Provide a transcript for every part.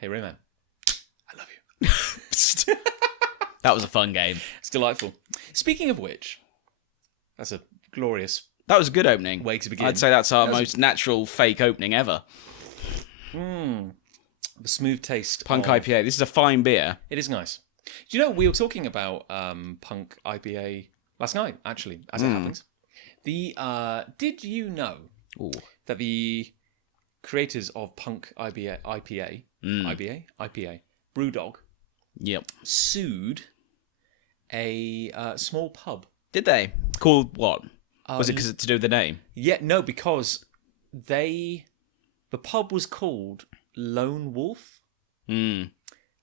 hey Rayman, I love you. That was a fun game. It's delightful. Speaking of which, that's a glorious That was a good opening. way to begin. I'd say that's our most natural fake opening ever. The smooth taste. Punk of... IPA. This is a fine beer. It is nice. Do you know, we were talking about Punk IPA last night, actually, as it happens. Did you know that the creators of Punk IPA, Brewdog, sued a small pub? Did they? Called what? Was it because to do with the name? Yeah, no, because the pub was called Lone Wolf, and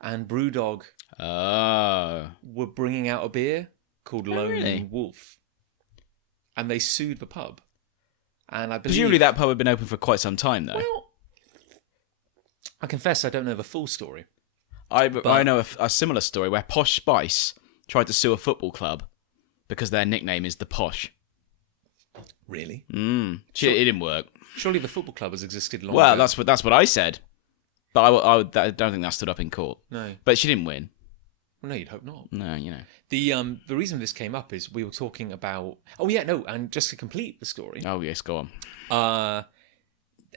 Brewdog were bringing out a beer called Lone Wolf, and they sued the pub. And I believe... Presumably that pub had been open for quite some time, though. Well, I confess I don't know the full story. I know a similar story where Posh Spice tried to sue a football club because their nickname is the Posh. Really? It didn't work. Surely the football club has existed long Well, ago. that's what I said. But I don't think that stood up in court. No. But she didn't win. Well, no, you'd hope not. No, you know. The reason this came up is we were talking about... Oh, yeah, no, and just to complete the story... Oh, yes, go on.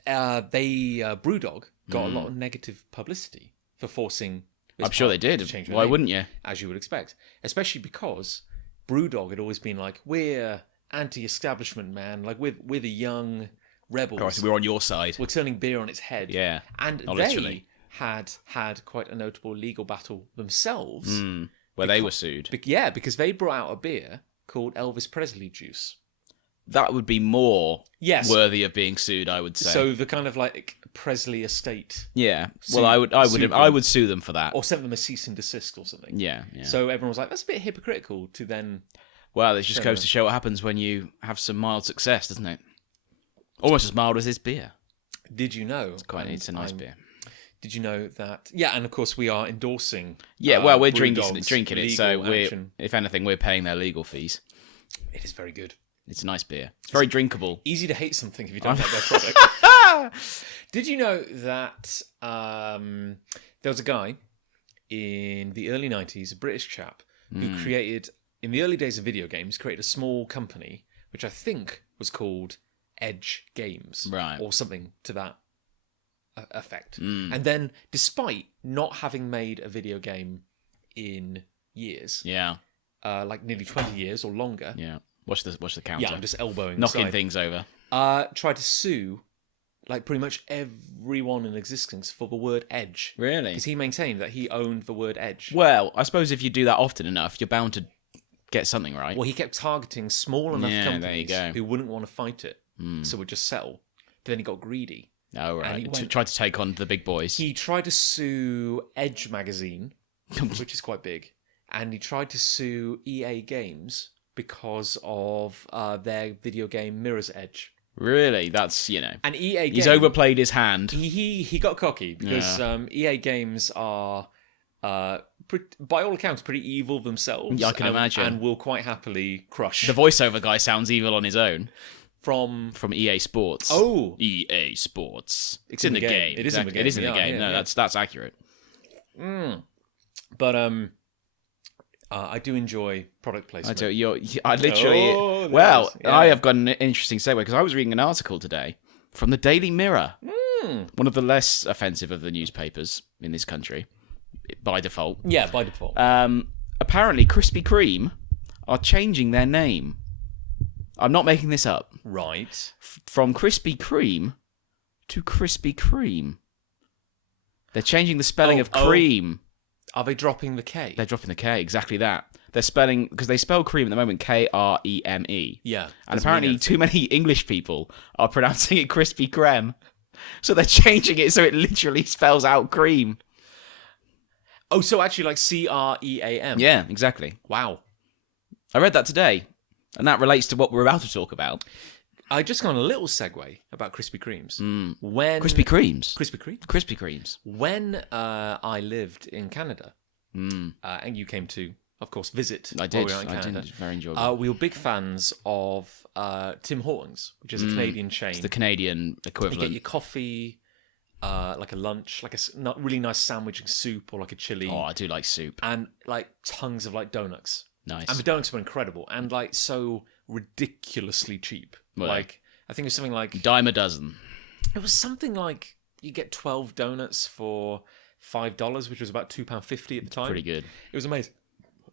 Brewdog got a lot of negative publicity for forcing... I'm sure they did. Why wouldn't you? As you would expect. Especially because Brewdog had always been like, we're anti-establishment, man. Like, we're the young rebels. Right, so we're on your side. We're turning beer on its head. Yeah. And they had quite a notable legal battle themselves. Where they were sued. Because they brought out a beer called Elvis Presley Juice. That would be more worthy of being sued, I would say. So the kind of like Presley estate. Yeah. Well, I would sue them for that. Or sent them a cease and desist or something. Yeah. So everyone was like, that's a bit hypocritical to then... Well, it just goes to show what happens when you have some mild success, doesn't it? Almost as mild as this beer. Did you know? It's a nice beer. Did you know that? Yeah, and of course we are endorsing. Yeah, well, we're drinking it, so action. if anything, we're paying their legal fees. It is very good. It's a nice beer. It's very drinkable. Easy to hate something if you don't like their product. Did you know that there was a guy in the early 90s, a British chap, who created, in the early days of video games, created a small company, which I think was called Edge Games. Right. Or something to that effect. And then, despite not having made a video game in years, like nearly 20 years or longer. Yeah. Watch the counter. Yeah, I'm just elbowing knocking things over. Tried to sue like pretty much everyone in existence for the word edge. Really? Because he maintained that he owned the word edge. Well, I suppose if you do that often enough, you're bound to get something right. Well, he kept targeting small enough companies there you go. who wouldn't want to fight it, so would just settle. But then he got greedy. Oh, right. Tried to take on the big boys. He tried to sue Edge magazine, which is quite big, and he tried to sue EA Games because of their video game Mirror's Edge. Really? That's, And EA Games... He's overplayed his hand. He got cocky because EA Games are, by all accounts, pretty evil themselves. Yeah, I can imagine. And will quite happily crush... The voiceover guy sounds evil on his own. From EA Sports. Oh. EA Sports. It's in the game. It is in the game. It is in the game. No, that's accurate. But I do enjoy product placement. I literally... I have got an interesting segue because I was reading an article today from the Daily Mirror. One of the less offensive of the newspapers in this country, by default. Yeah, by default. Apparently, Krispy Kreme are changing their name. I'm not making this up. Right. From Krispy Kreme to Krispy Kreme. They're changing the spelling of cream. Are they dropping the K? They're dropping the K, exactly that. They're spelling, because they spell cream at the moment, Kreme. Yeah. And apparently too many English people are pronouncing it Krispy Kreme. So they're changing it so it literally spells out cream. Oh, so actually like Cream. Yeah, exactly. Wow. I read that today. And that relates to what we're about to talk about. I just got a little segue about Krispy Kremes. When Krispy Kremes? Krispy Kreme? Krispy Kremes. When I lived in Canada, and you came to, of course, visit. I did. I did. Very enjoyable. We were big fans of Tim Hortons, which is a Canadian chain. It's the Canadian equivalent. You get your coffee like a lunch, like not really nice sandwich and soup, or like a chili. Oh, I do like soup. And like tons of like donuts. Nice. And the donuts were incredible and like so ridiculously cheap. Well, like I think it was something like dime a dozen. It was something like you get 12 donuts for $5, which was about £2.50 at the time. Pretty good. It was amazing.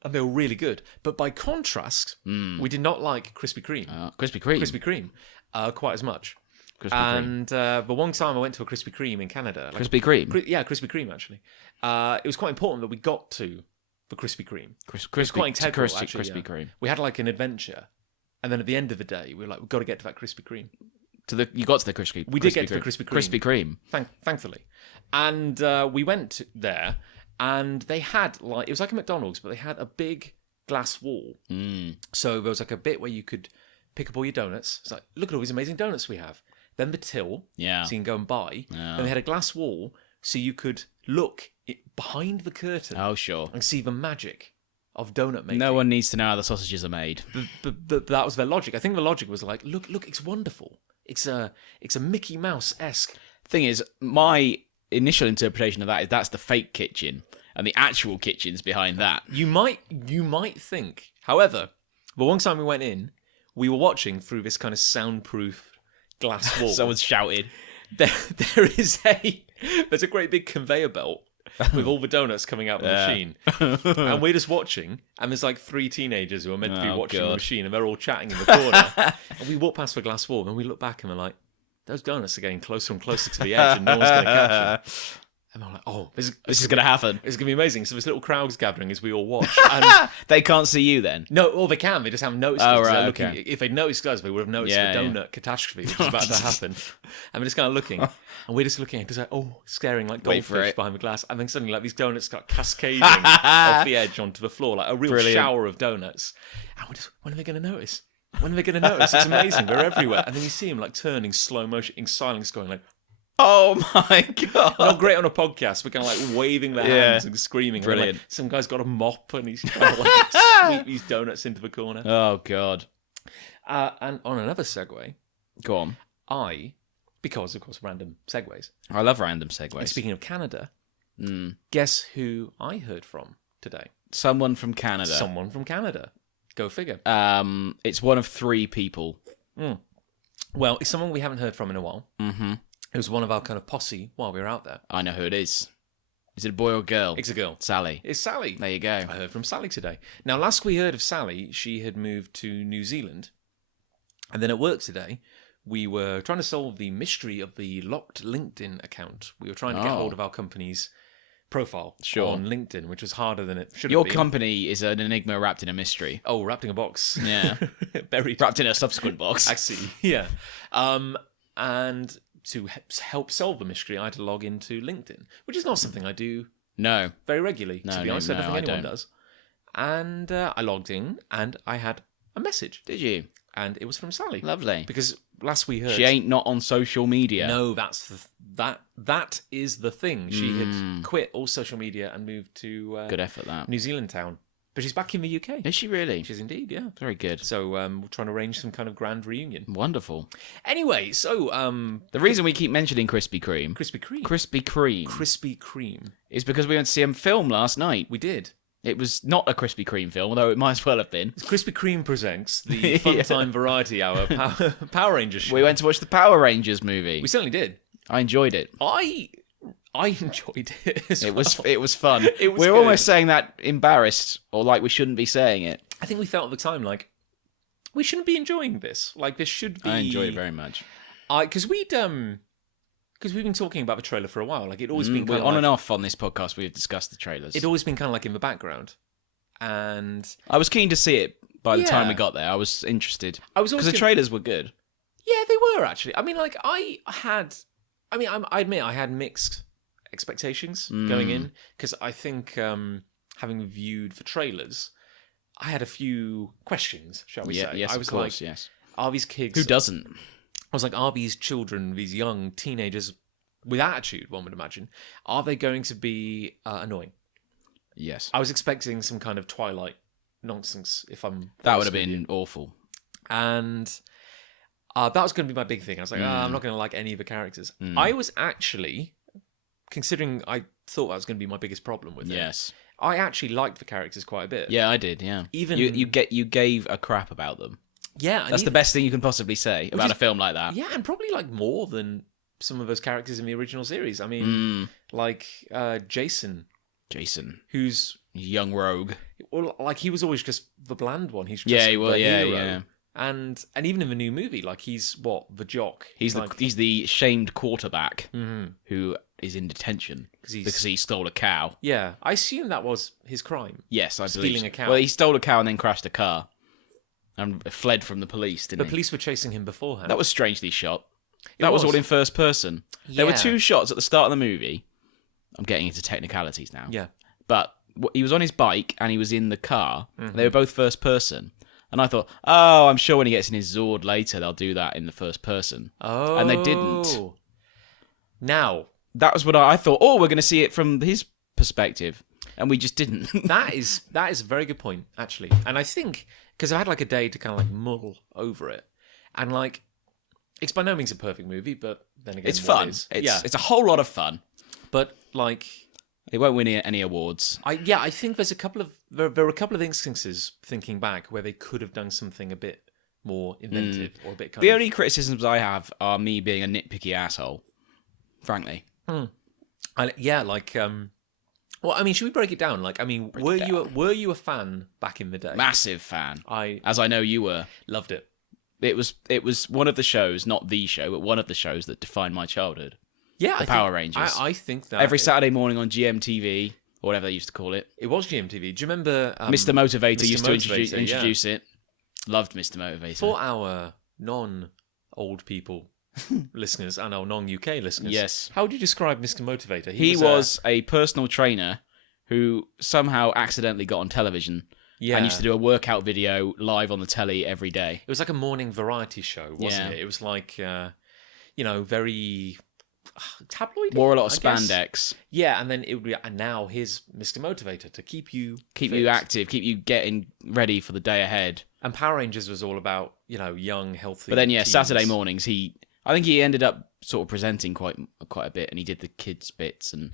And they were really good. But by contrast, we did not like Krispy Kreme. Krispy Kreme. Krispy Kreme quite as much. Krispy Kreme. And the one time I went to a Krispy Kreme in Canada. Like, Krispy Kreme? Yeah, Krispy Kreme, actually. It was quite important that we got to the Krispy Kreme. It was quite integral, actually. Krispy Kreme. We had like an adventure. And then at the end of the day, we were like, we've got to get to that Krispy Kreme. You got to the Krispy Kreme. We did get to the Krispy Kreme. Krispy Kreme. Thankfully. And we went there, and they had, like, it was like a McDonald's, but they had a big glass wall. So there was like a bit where you could pick up all your donuts. It's like, look at all these amazing donuts we have. Then the till, so you can go and buy. Yeah. Then they had a glass wall, so you could look behind the curtain. Oh, sure. And see the magic of donut making. No one needs to know how the sausages are made. But that was their logic. I think the logic was like, look, it's wonderful. It's a Mickey Mouse-esque. Thing is, my initial interpretation of that is that's the fake kitchen, and the actual kitchen's behind that. You might think. However, the one time we went in, we were watching through this kind of soundproof glass wall. Someone's shouted. There's a great big conveyor belt with all the donuts coming out of the machine. And we're just watching, and there's like 3 teenagers who are meant to be watching the machine, and they're all chatting in the corner. And we walk past the glass wall, and we look back, and we're like, those donuts are getting closer and closer to the edge, and no one's going to catch them. And we're like, oh, this is going to happen. It's going to be amazing. So this little crowd's gathering as we all watch. And they can't see you then? No, or they can. They just haven't noticed. Oh, right, okay. If they'd noticed us, they would have noticed the donut catastrophe which was about to happen. And we're just kind of looking. And we're just looking, just like, staring like goldfish behind the glass. And then suddenly, like, these donuts start cascading off the edge onto the floor, like a real shower of donuts. And we're just, when are they going to notice? When are they going to notice? It's amazing. They're everywhere. And then you see them like turning slow motion in silence, going like, oh my god! Not great on a podcast. We're kind of like waving their hands and screaming. Brilliant. And like, some guy's got a mop and he's trying to like sweep these donuts into the corner. Oh god! And on another segue, go on. Because of course random segues. I love random segues. And speaking of Canada, guess who I heard from today? Someone from Canada. Someone from Canada. Go figure. It's one of 3 people. Well, it's someone we haven't heard from in a while. Mm-hmm. It was one of our kind of posse while we were out there. I know who it is. Is it a boy or a girl? It's a girl. Sally. It's Sally. There you go. I heard from Sally today. Now, last we heard of Sally, she had moved to New Zealand. And then at work today, we were trying to solve the mystery of the locked LinkedIn account. We were trying to get hold of our company's profile on LinkedIn, which was harder than it should have been. Your company is an enigma wrapped in a mystery. Oh, wrapped in a box. Yeah. Buried. Wrapped in a subsequent box. I see. Yeah. And to help solve the mystery, I had to log into LinkedIn, which is not something I do very regularly, to be honest. I don't think anyone does. And I logged in, and I had a message. Did you? And it was from Sally. Lovely. Because last we heard... She ain't not on social media. No, that is the thing. She had quit all social media and moved to... good effort, that. New Zealand town. But she's back in the UK. Is she really? She's indeed, yeah. Very good. So we're trying to arrange some kind of grand reunion. Wonderful. Anyway, so... the reason we keep mentioning Krispy Kreme... Krispy Kreme. Krispy Kreme. Is because we went to see a film last night. We did. It was not a Krispy Kreme film, although it might as well have been. Krispy Kreme presents the Funtime Variety Hour Power Rangers show. We went to watch the Power Rangers movie. We certainly did. I enjoyed it. I enjoyed it as well. It was fun. We're almost saying that embarrassed, or like we shouldn't be saying it. I think we felt at the time like we shouldn't be enjoying this. Like this should be. I enjoyed it very much. Because we've been talking about the trailer for a while. Like, it'd always been kind of on and off on this podcast. We've discussed the trailers. It'd always been kind of like in the background, and I was keen to see it by the time we got there. I was interested. Because the trailers were good. Yeah, they were actually. I mean, like I admit I had mixed expectations going in because I think having viewed the trailers, I had a few questions. Shall we say? Yes, I was of course, like, yes. Are these kids? Who doesn't? I was like, are these children, these young teenagers with attitude, one would imagine, are they going to be annoying? Yes. I was expecting some kind of Twilight nonsense, if I'm... That would have been awful. And That was going to be my big thing. I was like, I'm not going to like any of the characters. I was actually, considering I thought that was going to be my biggest problem with it. Yes. I actually liked the characters quite a bit. Yeah, I did. Yeah. Even you gave a crap about them. Yeah, that's the best thing you can possibly say about a film like that. Yeah, and probably like more than some of those characters in the original series. I mean, like Jason, who's young rogue. Well, like he was always just the bland one. He's just he was. the hero. Yeah. And even in the new movie, like he's the jock. He's like, he's the shamed quarterback who is in detention because he stole a cow. Yeah, I assume that was his crime. Yes, I believe stealing a cow. Well, he stole a cow and then crashed a car and fled from the police. Didn't the police were chasing him beforehand. That was strangely shot. That was all in first person. Yeah. There were 2 shots at the start of the movie. I'm getting into technicalities now. Yeah, but he was on his bike and he was in the car. They were both first person. And I thought, oh, I'm sure when he gets in his Zord later, they'll do that in the first person. Oh. And they didn't. Now. That was what I thought. Oh, we're going to see it from his perspective. And we just didn't. That is a very good point, actually. And I think, because I had like a day to kind of like mull over it. And like, it's by no means a perfect movie, but then again, it's fun. It's a whole lot of fun. But like... It won't win any awards. I think there's there are a couple of instances, thinking back, where they could have done something a bit more inventive or a bit kind The of... only criticisms I have are me being a nitpicky asshole, frankly. Well, I mean, should we break it down? Like, I mean, were you a fan back in the day? Massive fan. As I know you were. Loved it. It was one of the shows, not the show, but one of the shows that defined my childhood. Yeah, the Power Rangers. I think that every Saturday morning on GMTV or whatever they used to call it. It was GMTV. Do you remember Mr. Motivator used to introduce it? Loved Mr. Motivator. For our non-old people listeners and our non-UK listeners, yes. How would you describe Mr. Motivator? He was a personal trainer who somehow accidentally got on television. Yeah. And used to do a workout video live on the telly every day. It was like a morning variety show, wasn't it? It was like, very tabloid. Wore a lot of spandex. Yeah, and then it would be, and now here's Mr. Motivator to keep you active, keep you getting ready for the day ahead. And Power Rangers was all about, young, healthy. But then, teens. Saturday mornings, I think he ended up sort of presenting quite a bit, and he did the kids bits, and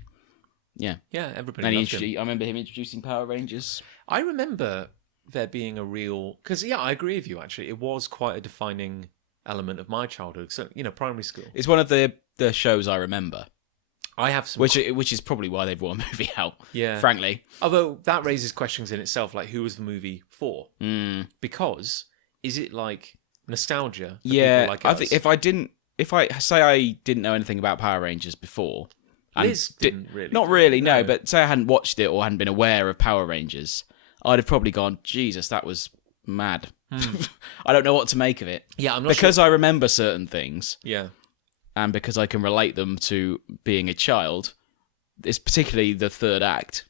everybody loved him. I remember him introducing Power Rangers. I remember there being a real, because I agree with you. Actually, it was quite a defining element of my childhood. So primary school. It's one of the shows I remember. I have some, which is probably why they brought a movie out. Yeah, frankly. Although that raises questions in itself, like who was the movie for? Because is it like nostalgia? Yeah, like I think if I say I didn't know anything about Power Rangers before, Liz didn't really. Not really, no. But say I hadn't watched it or hadn't been aware of Power Rangers, I'd have probably gone, Jesus, that was mad. I don't know what to make of it. Yeah, I'm not because I remember certain things. Yeah. And because I can relate them to being a child, it's particularly the third act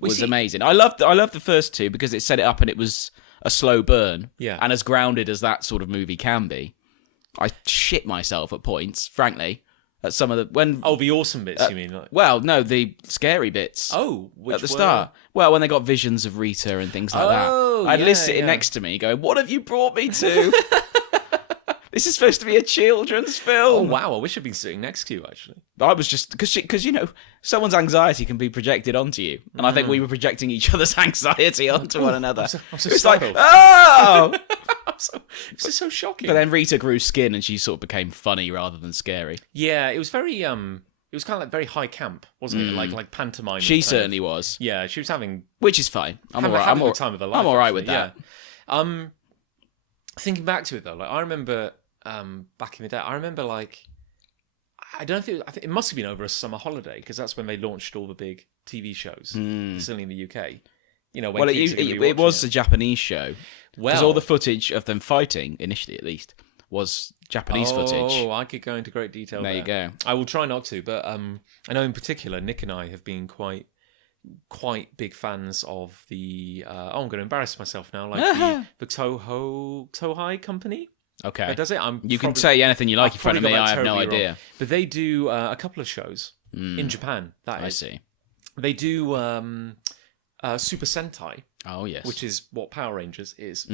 was amazing. I loved the first 2 because it set it up and it was a slow burn. Yeah. And as grounded as that sort of movie can be, I shit myself at points, frankly. At some of the awesome bits, you mean? Like... Well, no, the scary bits. Oh, at the start. Well, when they got visions of Rita and things like that. I had Liz sitting next to me going, "What have you brought me to? This is supposed to be a children's film." Oh wow! I wish I'd been sitting next to you. Actually, I was just because someone's anxiety can be projected onto you, and I think we were projecting each other's anxiety onto one another. I'm so it's startled. Like, oh. This is so shocking. But then Rita grew skin and she sort of became funny rather than scary. Yeah, it was very it was kind of like very high camp, wasn't it? Like pantomime. She certainly was. Yeah, she was having, which is fine. I'm all right. I'm time of her life. I'm all right with that. Yeah. Thinking back to it though, like I remember back in the day, I remember like I think it must have been over a summer holiday because that's when they launched all the big TV shows, certainly in the UK. When it was a Japanese show. Because Well, all the footage of them fighting, initially at least, was Japanese footage. Oh, I could go into great detail there. You go. I will try not to, but I know in particular, Nick and I have been quite big fans of the... I'm going to embarrass myself now, like the Tohei company. Okay. That does it? You can say anything you like in front of me, I have no idea. Wrong. But they do a couple of shows in Japan, that is. I see. They do Super Sentai. Oh, yes. Which is what Power Rangers is.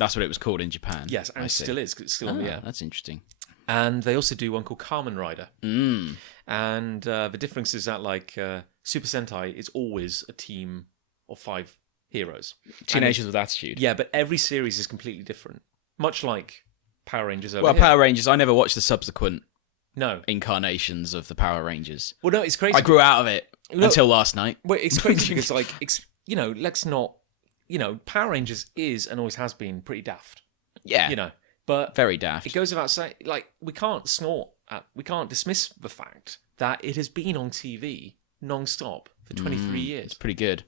That's what it was called in Japan. Yes, and it still is. 'Cause it's still on the air. That's interesting. And they also do one called Kamen Rider. Mm. And the difference is that, like, Super Sentai is always a team of 5 heroes. Teenagers with attitude. Yeah, but every series is completely different. Much like Power Rangers over Well, here. Power Rangers, I never watched the subsequent No. incarnations of the Power Rangers. Well, no, it's crazy. I grew out of it until last night. Well, it's crazy because, like, let's not... Power Rangers is and always has been pretty daft. Yeah. But Very daft. it goes without saying, like, we can't dismiss the fact that it has been on TV non-stop for 23 years. It's pretty good.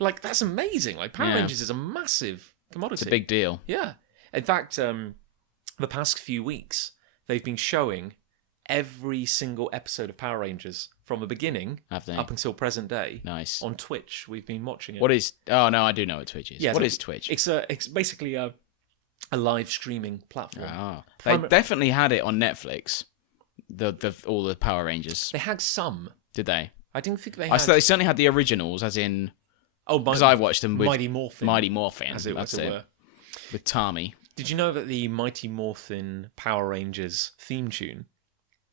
Like, that's amazing. Like, Power Rangers is a massive commodity. It's a big deal. Yeah. In fact, the past few weeks, they've been showing every single episode of Power Rangers from the beginning Have they? up until present day. Nice. On Twitch. We've been watching it. What is... Oh, no, I do know what Twitch is. Yeah, What so is Twitch? It's basically a live streaming platform. Oh. They definitely had it on Netflix. All the Power Rangers. They had some. Did they? I didn't think they They had... certainly had the originals, as in... Oh, because I've watched them with Mighty Morphin. Mighty Morphin. As it That's were. it. With Tommy. Did you know that the Mighty Morphin Power Rangers theme tune,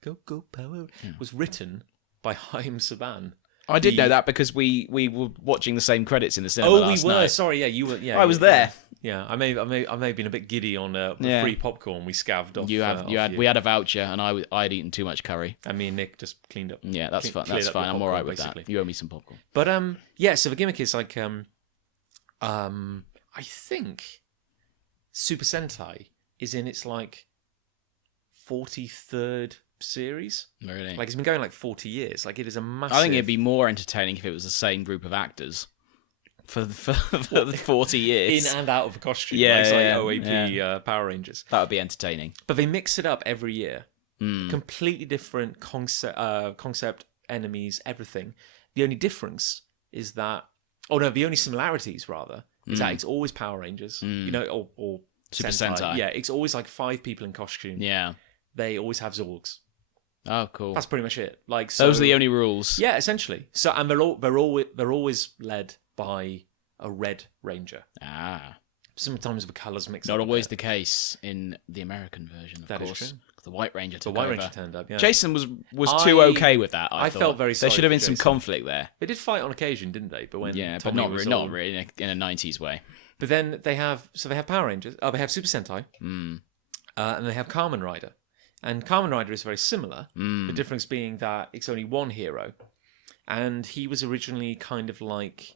Go Go Power, was written by Haim Saban? I did know that because we were watching the same credits in the cinema last night. Sorry, yeah, you were. Yeah, I was there. Yeah, I may have been a bit giddy on the free popcorn we scavved off. We had a voucher, and I'd eaten too much curry. And me and Nick just cleaned up. Yeah, that's fine. That's fine. I'm all right with that. You owe me some popcorn. But so the gimmick is like I think Super Sentai is in its like 43rd series. Really? Like, it's been going like 40 years. Like, it is a massive... I think it'd be more entertaining if it was the same group of actors for the 40 years. In and out of a costume. Yeah, like, OAP Power Rangers. That would be entertaining. But they mix it up every year. Completely different concept, enemies, everything. The only difference is that... the only similarities, rather, is that it's always Power Rangers. Or Super Sentai. Yeah, it's always like 5 people in costume. Yeah. They always have Zorgs. Oh, cool. That's pretty much it. Like, those are the only rules. Yeah, essentially. So, and they're always led by a Red Ranger. Ah. Sometimes the colours mix Not up. always the case in the American version, of That course. is true. The White Ranger took The White over. Ranger turned up, yeah. Jason was too okay with that, I thought. felt very sorry There should have been for some Jason. conflict there. They did fight on occasion, didn't they? But when Yeah, Tommy but not was really, all- not really in a 90s way. But then they have Power Rangers. They have Super Sentai. Mm. And they have Kamen Rider. And Kamen Rider is very similar. Mm. The difference being that it's only one hero. And he was originally kind of like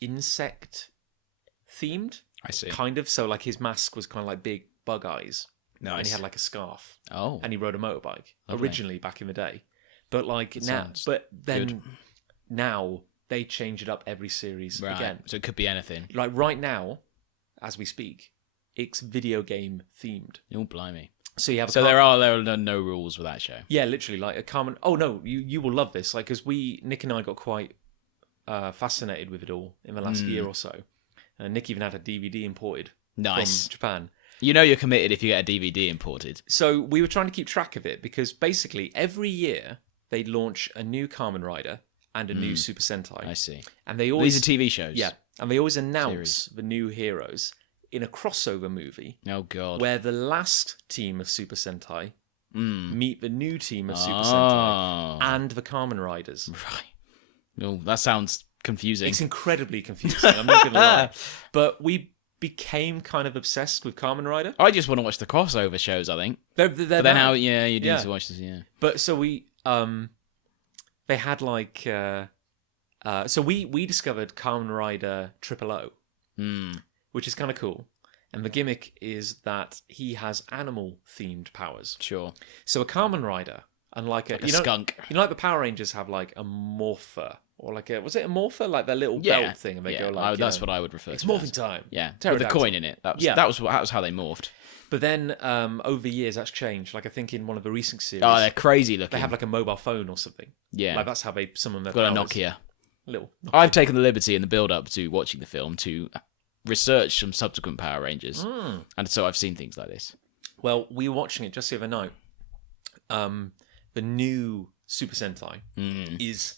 insect themed. I see. Kind of. So like his mask was kind of like big bug eyes. Nice. And he had like a scarf. Oh. And he rode a motorbike. Lovely. Originally back in the day. But like That now sounds then now they change it up every series Right. again. So it could be anything. Like right now, as we speak, it's video game themed. Oh, blimey. So you have There are no rules with that show. Yeah, literally, like a common. Oh no, you will love this. Like, because Nick and I got quite fascinated with it all in the last year or so. Nick even had a DVD imported Nice. from Japan. You know you're committed if you get a DVD imported. So we were trying to keep track of it because basically every year they launch a new Kamen Rider and a new Super Sentai. I see. And they always These are TV shows. Yeah, and they always announce the new heroes in a crossover movie. Oh, God. Where the last team of Super Sentai meet the new team of Super Oh. Sentai and the Kamen Riders. Right. Oh, that sounds confusing. It's incredibly confusing, I'm not going to lie. But we became kind of obsessed with Kamen Rider. I just want to watch the crossover shows, I think. They're But then mad. how, you need Yeah. to watch this, yeah. But so we, they had like, so we discovered Kamen Rider 000, which is kind of cool. And the gimmick is that he has animal-themed powers. Sure. So a Kamen Rider, unlike a skunk. like the Power Rangers have like a morpher, or like was it a morpher, like their little Yeah. belt thing, and they Yeah, go like that's what I would refer it's to it morphing as. time. Yeah, with the Pterodactyl. coin in it. That was how they morphed. But then over the years that's changed. Like I think in one of the recent series, Oh, they're crazy looking. they have like a mobile phone or something. Yeah. Like that's how they summon their Got a powers. Nokia. Little. I've taken the liberty in the build-up to watching the film to research some subsequent Power Rangers. And so I've seen things like this. Well, we were watching it just the other night. The new Super Sentai is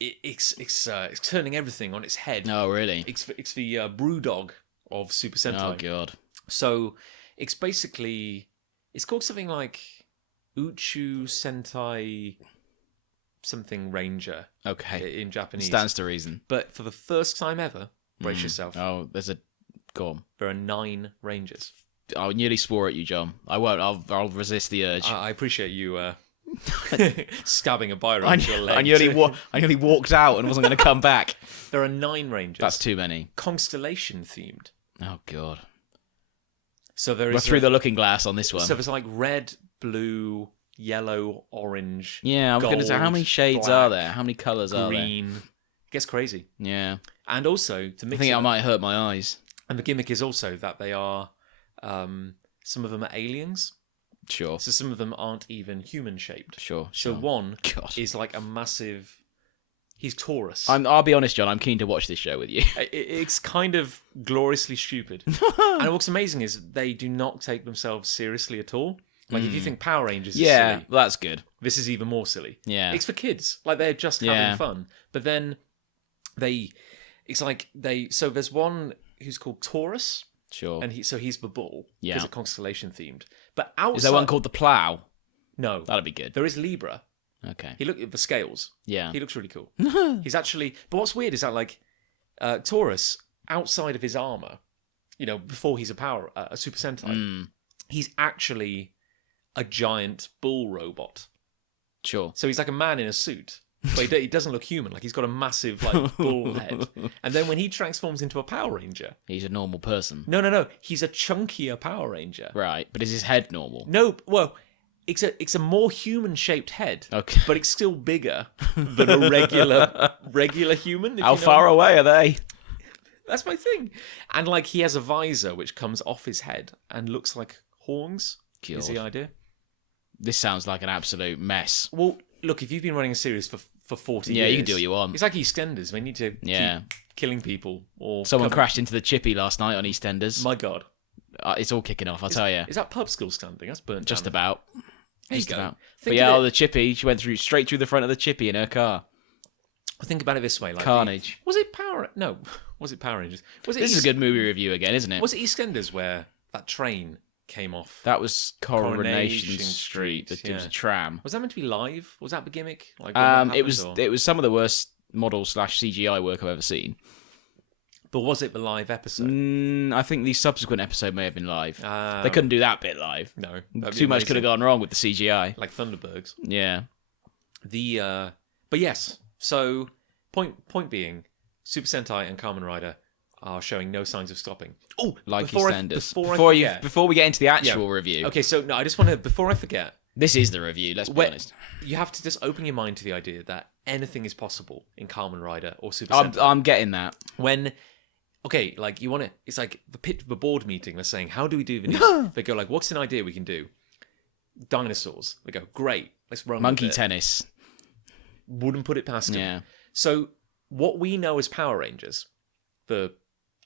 it's turning everything on its head. Oh, really? It's the brew dog of Super Sentai. Oh, God. So it's basically, it's called something like Uchu Sentai something Ranger. Okay. In Japanese. Stands to reason. But for the first time ever, brace yourself. Oh, go on. There are 9 Rangers. I nearly swore at you, John. I won't. I'll resist the urge. I appreciate you stabbing a biro into your leg. I nearly walked out and wasn't going to come back. There are 9 Rangers. That's too many. Constellation themed. Oh god. So there We're is through the looking glass on this one. So there's like red, blue, yellow, orange. Yeah, I was going to say, how many shades black, are there? How many colours are there? Green. It gets crazy. Yeah. And also to mix I think I might hurt my eyes. And the gimmick is also that they are some of them are aliens. Sure. So some of them aren't even human shaped. Sure. So one is like a massive. He's Taurus. I'll be honest, John. I'm keen to watch this show with you. It's kind of gloriously stupid. And what's amazing is they do not take themselves seriously at all. Like if you think Power Rangers is silly, that's good. this is even more silly. Yeah. It's for kids. Like they're just having fun. But then so there's one who's called Taurus. Sure. And he's the bull. Yeah. Because it's constellation themed. But outside... Is there one called the Plough? No. That'd be good. There is Libra. Okay. He looked at the scales. Yeah. He looks really cool. He's actually... But what's weird is that, like, Taurus, outside of his armor, before he's a Super Sentai, he's actually a giant bull robot. Sure. So he's like a man in a suit. But he doesn't look human. Like, he's got a massive, like, bull head. And then when he transforms into a Power Ranger... He's a normal person. No. He's a chunkier Power Ranger. Right. But is his head normal? No, well... It's a more human-shaped head, okay, but it's still bigger than a regular human. How far away are they? That's my thing. And like he has a visor which comes off his head and looks like horns. God. Is the idea? This sounds like an absolute mess. Well, look, if you've been running a series for 40 years, you can do what you want. It's like EastEnders. We need to keep killing people. Or someone crashed into the chippy last night on EastEnders. My God, it's all kicking off. I'll tell you. Is that pub still standing? That's burnt. Just down. about. There you go. But the chippy, she went straight through the front of the chippy in her car. Think about it this way: like carnage. Was it Power Rangers? This is a good movie review again, isn't it? Was it EastEnders where that train came off? That was Coronation Street. It was a tram. Was that meant to be live? Was that the gimmick? Like it was some of the worst model / CGI work I've ever seen. But was it the live episode? I think the subsequent episode may have been live. They couldn't do that bit live. No. Too much could have gone wrong with the CGI. Like Thunderbergs. Yeah. But yes, so point being, Super Sentai and Kamen Rider are showing no signs of stopping. Oh, like EastEnders. Before we get into the actual review. Okay, so no, I just want to, before I forget. This is the review, let's be honest. You have to just open your mind to the idea that anything is possible in Kamen Rider or Super Sentai. I'm getting that. Okay, like you want to. It's like the board meeting. They're saying, "How do we do the news?" They go like, "What's an idea we can do?" Dinosaurs. They go, "Great, let's run." Monkey tennis. Wouldn't put it past them. Yeah. So what we know as Power Rangers, the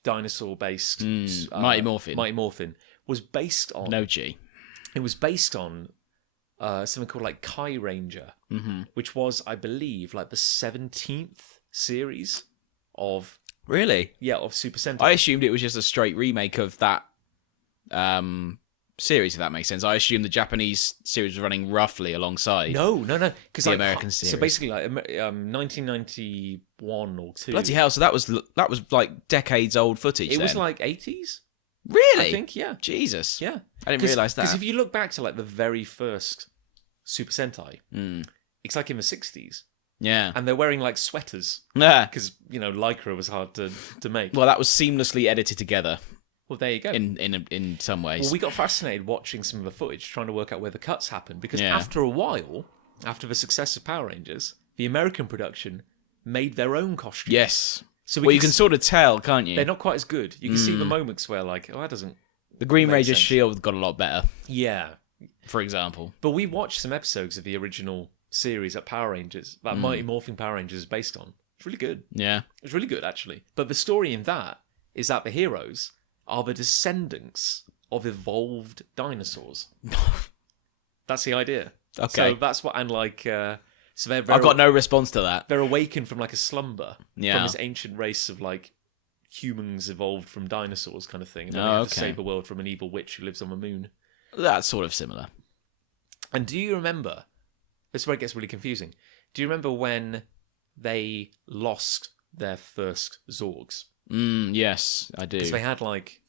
dinosaur-based Mighty Morphin, was based on Nochi. It was based on something called like Kai Ranger, which was, I believe, like the 17th series of. Really? Yeah, of Super Sentai. I assumed it was just a straight remake of that series, if that makes sense. I assumed the Japanese series was running roughly alongside. No. Because the American series. So basically, like 1991 or 2. Bloody hell! So that was like decades old footage. It was like 80s. Really? I think, yeah. Jesus. Yeah. I didn't realise that. Because if you look back to like the very first Super Sentai, it's like in the 60s. Yeah. And they're wearing like sweaters. Yeah. Because, Lycra was hard to make. Well, that was seamlessly edited together. Well, there you go. In some ways. Well, we got fascinated watching some of the footage, trying to work out where the cuts happened. Because after a while, after the success of Power Rangers, the American production made their own costumes. Yes. So you can sort of tell, can't you? They're not quite as good. You can see the moments where like, that doesn't. The Green Ranger's sense. shield got a lot better. Yeah. For example. But we watched some episodes of the original series that Power Rangers, that Mighty Morphin Power Rangers is based on. It's really good. Yeah. It's really good, actually. But the story in that is that the heroes are the descendants of evolved dinosaurs. That's the idea. Okay. So that's what, and like, so they're I've got no response to that. They're awakened from like a slumber Yeah. from this ancient race of like humans evolved from dinosaurs kind of thing. And then Oh, they have to okay. save the world from an evil witch who lives on the moon. That's sort of similar. And do you remember? This is where it gets really confusing. Do you remember when they lost their first Zorgs? Yes, I do. Because they had like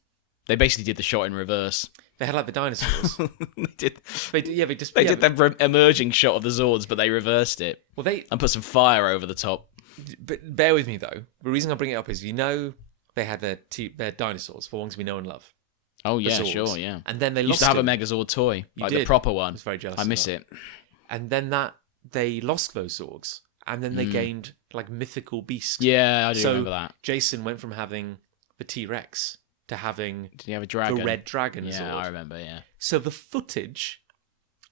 They basically did the shot in reverse. they had like the dinosaurs. They did. They Did the emerging shot of the Zords, but they reversed it Well, they. and put some fire over the top. But bear with me though. The reason I bring it up is they had their dinosaurs, the ones we know and love. Oh yeah, Zords. sure, yeah. And then they Used lost to have them. a Megazord toy, like the did. proper I one. was very jealous. I of miss that. it. And then they lost those Zorgs, and then they gained like mythical beasts. Yeah, I do So remember that. Jason went from having the T-Rex to having Did he have a dragon? the red dragon Yeah, Zord. I remember. Yeah. So the footage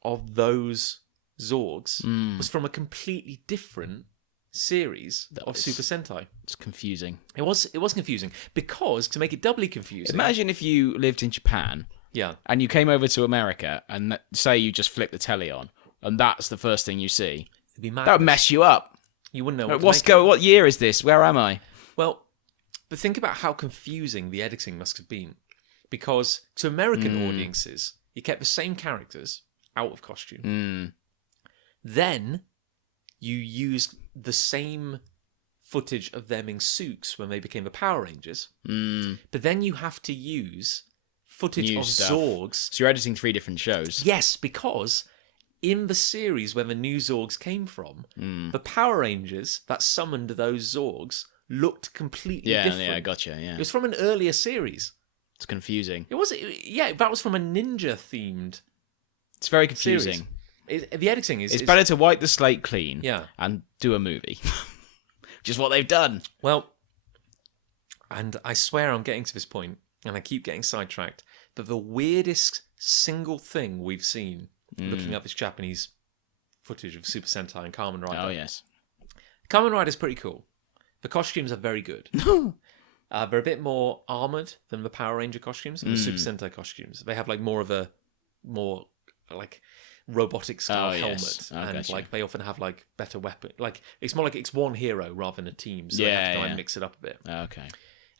of those Zorgs Mm. was from a completely different series of is- Super Sentai. It's confusing. It was confusing because to make it doubly confusing. Imagine if you lived in Japan Yeah. and you came over to America and say you just flick the telly on and that's the first thing you see. It'd be mad. That would mess you up. You wouldn't know what to make of it. What year is this? Where am I? Well, but think about how confusing the editing must have been. Because to American audiences, you kept the same characters out of costume. Mm. Then you used the same footage of them in suits when they became the Power Rangers. Mm. But then you have to use footage New of stuff. Zorgs. So you're editing 3 different shows. Yes, because in the series where the new Zorgs came from, the Power Rangers that summoned those Zorgs looked completely different. Yeah, gotcha. Yeah, It was from an earlier series. it's confusing. It was, yeah, that was from a ninja themed It's very series. confusing. The editing is It's better to wipe the slate clean. Yeah. And do a movie, which is what they've done. Well, and I swear I'm getting to this point, and I keep getting sidetracked. But the weirdest single thing we've seen looking up this Japanese footage of Super Sentai and Kamen Rider. Oh yes. Kamen Rider's pretty cool. The costumes are very good. They're a bit more armored than the Power Ranger costumes and the Super Sentai costumes. They have like more like robotic style helmet, yes. Oh, and gotcha. like they often have like better weapon. Like it's more like it's one hero rather than a team, so they have to like mix it up a bit. Okay.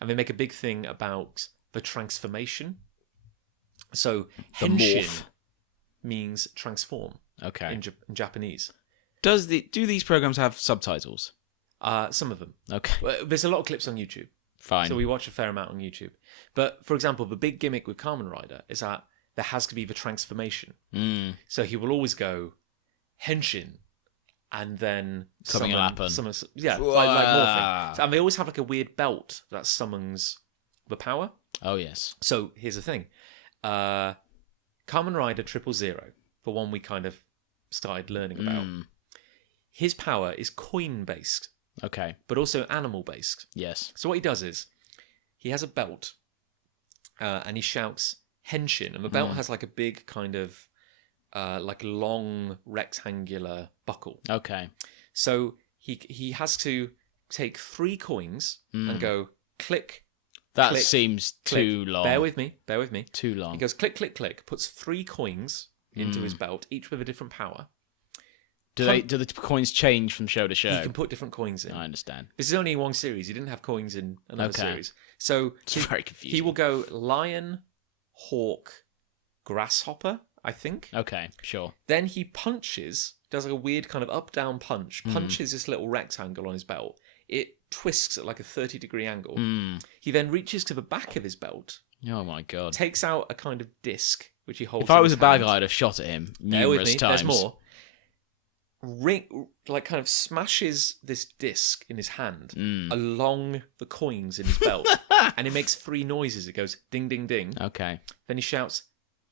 And they make a big thing about the transformation. So The henshin morph. means transform Okay. in Japanese. Do these programs have subtitles? Some of them. Okay. Well, there's a lot of clips on YouTube. Fine. So we watch a fair amount on YouTube. But for example, the big gimmick with Kamen Rider is that there has to be the transformation. Mm. So he will always go henshin, and then Something will happen. Like morphing. And they always have like a weird belt that summons the power. Oh yes. So here's the thing: Kamen Rider 000, the one we kind of started learning about. His power is coin based, Okay. but also animal based. Yes. So what he does is he has a belt, and he shouts henshin, and the belt has like a big kind of like long rectangular buckle. Okay. So he has to take 3 coins and go click. That click, seems click. too long. Bear with me. Too long. He goes click, click, click. Puts 3 coins into his belt, each with a different power. Do the coins change from show to show? He can put different coins in. I understand. This is only in one series. He didn't have coins in another Okay. series. So It's very confusing. he will go lion, hawk, grasshopper, I think. Okay, sure. Then he does like a weird kind of up-down punch, punches this little rectangle on his belt. It twists at like a 30-degree angle. He then reaches to the back of his belt, Oh my god. takes out a kind of disc, which he holds If I in was his a bad hand. guy, I'd have shot at him Bear with numerous me, times. there's more. Like kind of smashes this disc in his hand along the coins in his belt, and it makes 3 noises. It goes ding, ding, ding. Okay, Then he shouts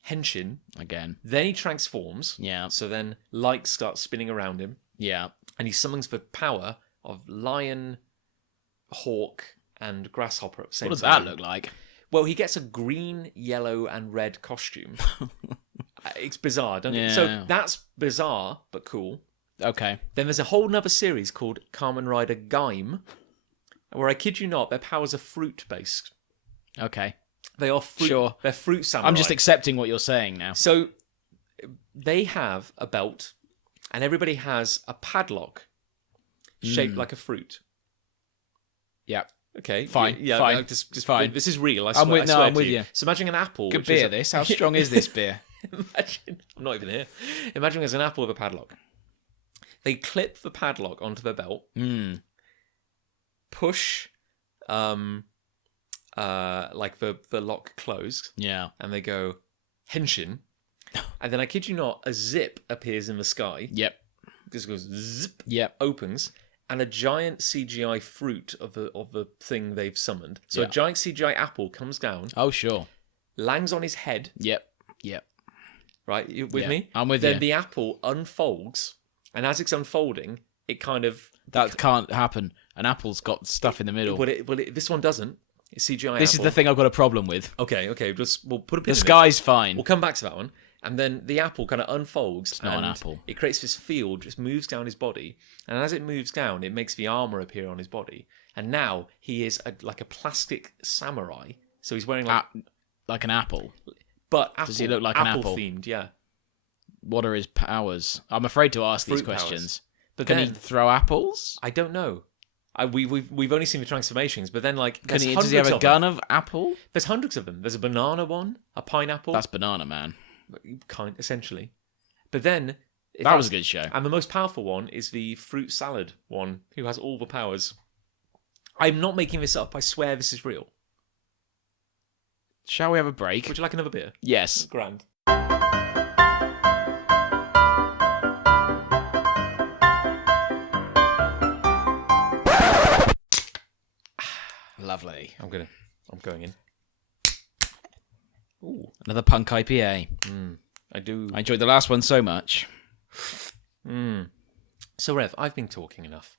henshin. again. Then he transforms. Yeah. So then lights start spinning around him, Yeah. and he summons the power of lion, hawk, and grasshopper at the same What does time. that look like? Well, he gets a green, yellow, and red costume. It's bizarre, don't it? Yeah. So that's bizarre, but cool. Okay. Then there's a whole nother series called Kamen Rider Gaim, where I kid you not, their powers are fruit-based. Okay. They are fruit. Sure. They're fruit samurai. I'm just accepting what you're saying now. So they have a belt, and everybody has a padlock shaped like a fruit. Yeah. Okay. Fine. Yeah. Fine. No, just fine. This is real. I swear. I'm to with you. So imagine an apple. Good which beer. is This. How strong is this beer? Imagine. I'm not even here. Imagine there's an apple with a padlock. They clip the padlock onto their belt. Push, like the lock closed. Yeah. And they go henshin. And then I kid you not, a zip appears in the sky. Yep. This goes zip. Yep. Opens, and a giant CGI fruit of the thing they've summoned. So Yeah. a giant CGI apple comes down, Oh, sure. lands on his head. Yep. Yep. Right, you with Yeah, me? I'm with you. Then the apple unfolds, and as it's unfolding, it kind of That can't happen. An apple's got stuff in the middle. this one doesn't. It's CGI. This apple. is the thing I've got a problem with. Okay. We'll put a pin The in sky's it. fine. We'll come back to that one. And then the apple kind of unfolds. It's not and an apple. It creates this field, just moves down his body. And as it moves down, it makes the armor appear on his body. And now he is like a plastic samurai. So he's wearing like an apple. But apple, Does he look like an apple? themed, yeah. What are his powers? I'm afraid to ask these Fruit powers. questions. But Can then he throw apples? I don't know. We've only seen the transformations, but then like Does he have a gun of apple? There's hundreds of them. There's a banana one, a pineapple. That's Banana Man. Essentially. But then That was a good show. And the most powerful one is the fruit salad one, who has all the powers. I'm not making this up. I swear this is real. Shall we have a break? Would you like another beer? Yes. Grand. Lovely. I'm going in. Ooh, Another punk IPA. I do. I enjoyed the last one so much. So Rev, I've been talking enough.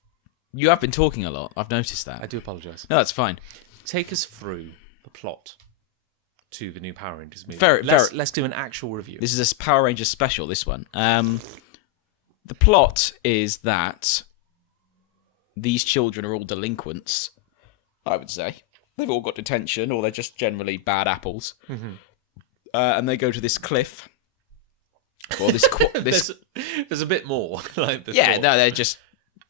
You have been talking a lot. I've noticed that. I do apologise. No, that's fine. Take us through the plot to the new Power Rangers movie. Let's do an actual review. This is a Power Rangers special, this one. The plot is that these children are all delinquents, I would say. They've all got detention, or they're just generally bad apples. Mm-hmm. And they go to this cliff. Or this... There's a bit more. No, they're just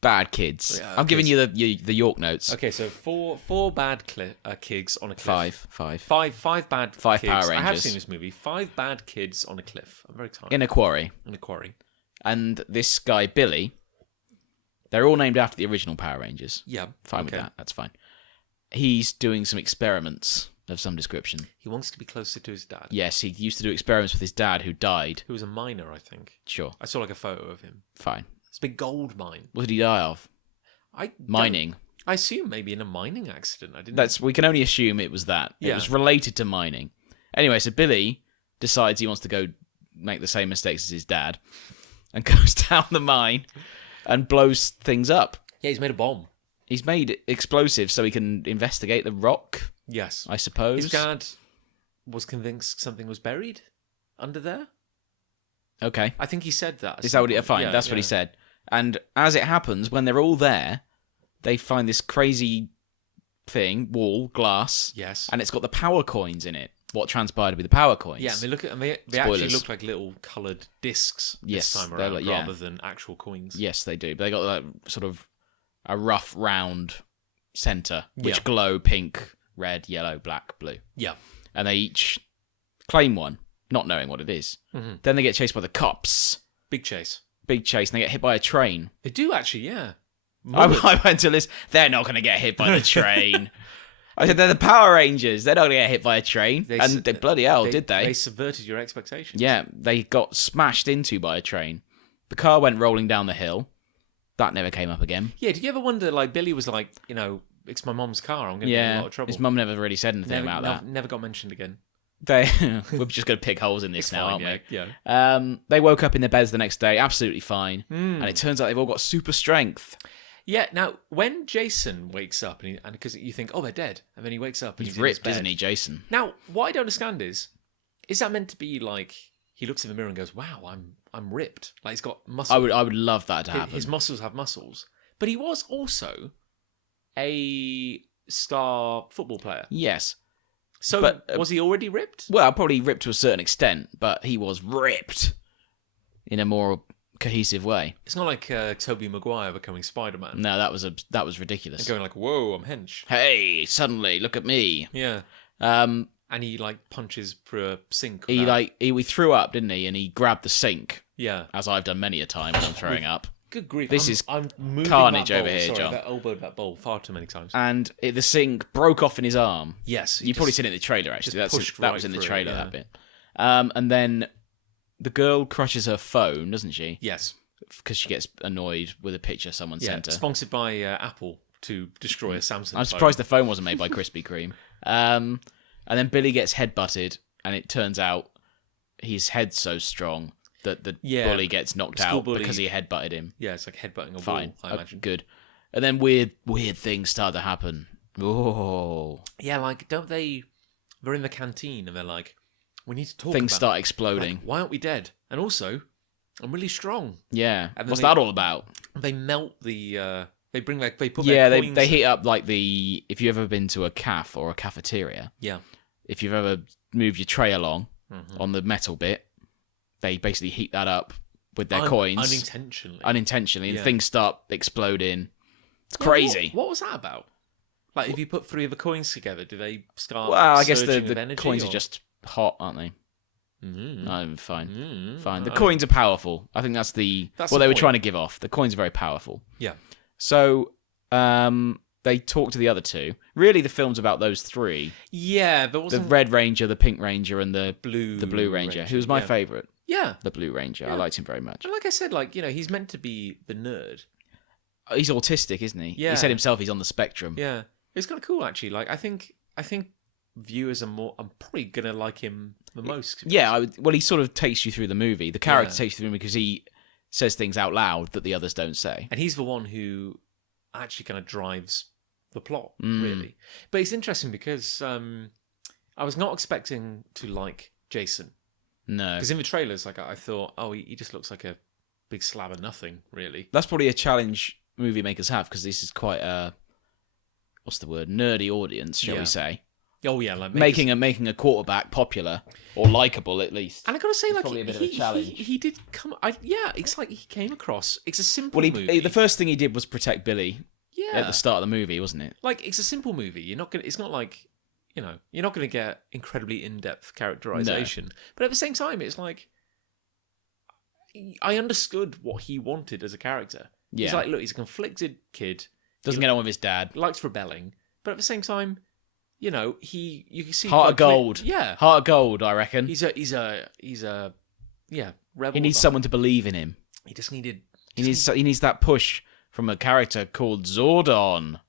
bad kids. Yeah, I'm giving you the York notes. Okay, so four bad kids on a cliff. Five bad Power kids. I have Rangers. seen this movie. 5 bad kids on a cliff. I'm very tired. In a quarry. In a quarry. And this guy, Billy, they're all named after the original Power Rangers. Yeah. Fine with that. That's fine. He's doing some experiments of some description. He wants to be closer to his dad. Yes, he used to do experiments with his dad, who died. Who was a miner, I think. Sure. I saw like a photo of him. Fine. It's a big gold mine. What did he die of? Mining. I assume maybe in a mining accident. I didn't. We can only assume it was that. Yeah. It was related to mining. Anyway, so Billy decides he wants to go make the same mistakes as his dad and goes down the mine and blows things up. Yeah, he's made a bomb. He's made explosives so he can investigate the rock, Yes. I suppose. His dad was convinced something was buried under there. Okay. I think he said that. Is that what fine, Yeah, that's what he said. And as it happens, when they're all there, they find this crazy thing, wall, glass. Yes. And it's got the power coins in it. What transpired with the power coins. Yeah, and they actually look like little coloured discs this time around, rather than actual coins. Yes, they do. But they got like, sort of a rough round centre, which Yeah. glow pink, red, yellow, black, blue. Yeah. And they each claim one, not knowing what it is. Mm-hmm. Then they get chased by the cops. Big chase. Big chase, and they get hit by a train. They do actually, yeah. I went to list. They're not going to get hit by the train. I said, they're the Power Rangers. They're not going to get hit by a train. They bloody hell, did they? They subverted your expectations. Yeah, they got smashed into by a train. The car went rolling down the hill. That never came up again. Yeah, did you ever wonder, like, Billy was like, it's my mum's car, I'm going to get in a lot of trouble. His mum never really said anything about that. Never got mentioned again. We're just going to pick holes in this It's now, fine, aren't we? Yeah. They woke up in their beds the next day, absolutely fine. And it turns out they've all got super strength. Yeah, now, when Jason wakes up, and because you think, oh, they're dead, and then he wakes up and He's in his ripped, bed. isn't he, Jason? Now, what I don't understand is that meant to be like, he looks in the mirror and goes, wow, I'm ripped. Like, he's got muscles. I would love that to happen. His muscles have muscles. But he was also a star football player. Yes. So, But, was he already ripped? Well, probably ripped to a certain extent, but he was ripped in a more cohesive way. It's not like Tobey Maguire becoming Spider-Man. No, that was ridiculous. And going like, whoa, I'm hench. Hey, suddenly, look at me. Yeah. Um, And he like punches through a sink. he threw up, didn't he? And he grabbed the sink. Yeah. As I've done many a time when I'm throwing up. Good grief. I'm moving carnage that bowl. over here, Sorry, John. I've elbowed that bowl far too many times. And the sink broke off in his arm. Yes. You've probably seen it in the trailer, actually. That was in the trailer, that bit. And then the girl crushes her phone, doesn't she? Yes. Because she gets annoyed with a picture someone sent her. Sponsored by Apple to destroy a Samsung I'm surprised the phone wasn't made by Krispy Kreme. And then Billy gets headbutted, and it turns out his head's so strong that the bully gets knocked out because he headbutted him. Yeah, it's like headbutting a wall, I imagine. Good. And then weird things start to happen. Oh. Yeah, like, don't they... They're in the canteen, and they're like, we need to talk Things about start exploding. Like, why aren't we dead? And also, I'm really strong. Yeah. What's that all about? They melt the... they bring like... They put they heat up like the... If you've ever been to a cafe or a cafeteria... Yeah. If you've ever moved your tray along on the metal bit... They basically heat that up with their coins. Unintentionally. And things start exploding. It's crazy. What was that about? Like, if you put 3 of the coins together, do they start Well, I guess surging the of energy, coins or? are just hot, aren't they? Mm-hmm. Fine. The coins are powerful. I think that's what they were trying to give off. The coins are very powerful. Yeah. So, they talk to the other 2. Really, the film's about those 3. Yeah, there wasn't... The Red Ranger, the Pink Ranger, and the Blue Ranger, who was my favourite. Yeah. The Blue Ranger. Yeah. I liked him very much. And like I said, like, you know, he's meant to be the nerd. He's autistic, isn't he? Yeah. He said himself he's on the spectrum. Yeah. It's kind of cool, actually. Like, I think viewers I'm probably going to like him the most. Yeah, well, he sort of takes you through the movie. The character takes you through because he says things out loud that the others don't say. And he's the one who actually kind of drives the plot, really. But it's interesting because I was not expecting to like Jason. No. Because in the trailers, like, I thought, oh, he just looks like a big slab of nothing, really. That's probably a challenge movie makers have, because this is quite a, what's the word, nerdy audience, shall we say. Oh, yeah. Like making a quarterback popular, or likeable, at least. And I gotta say, it's like, probably a bit of a challenge. He did come... it's like he came across... It's a simple movie. The first thing he did was protect Billy at the start of the movie, wasn't it? Like, it's a simple movie. It's not like... You know, you're not going to get incredibly in-depth characterization. No. But at the same time, it's like... I understood what he wanted as a character. Yeah. He's like, look, he's a conflicted kid. Doesn't get on with his dad. Likes rebelling. But at the same time, you know, you can see... Heart of gold. Yeah. Heart of gold, I reckon. He's a rebel. He needs someone to believe in him. He just needed... He needs that push from a character called Zordon.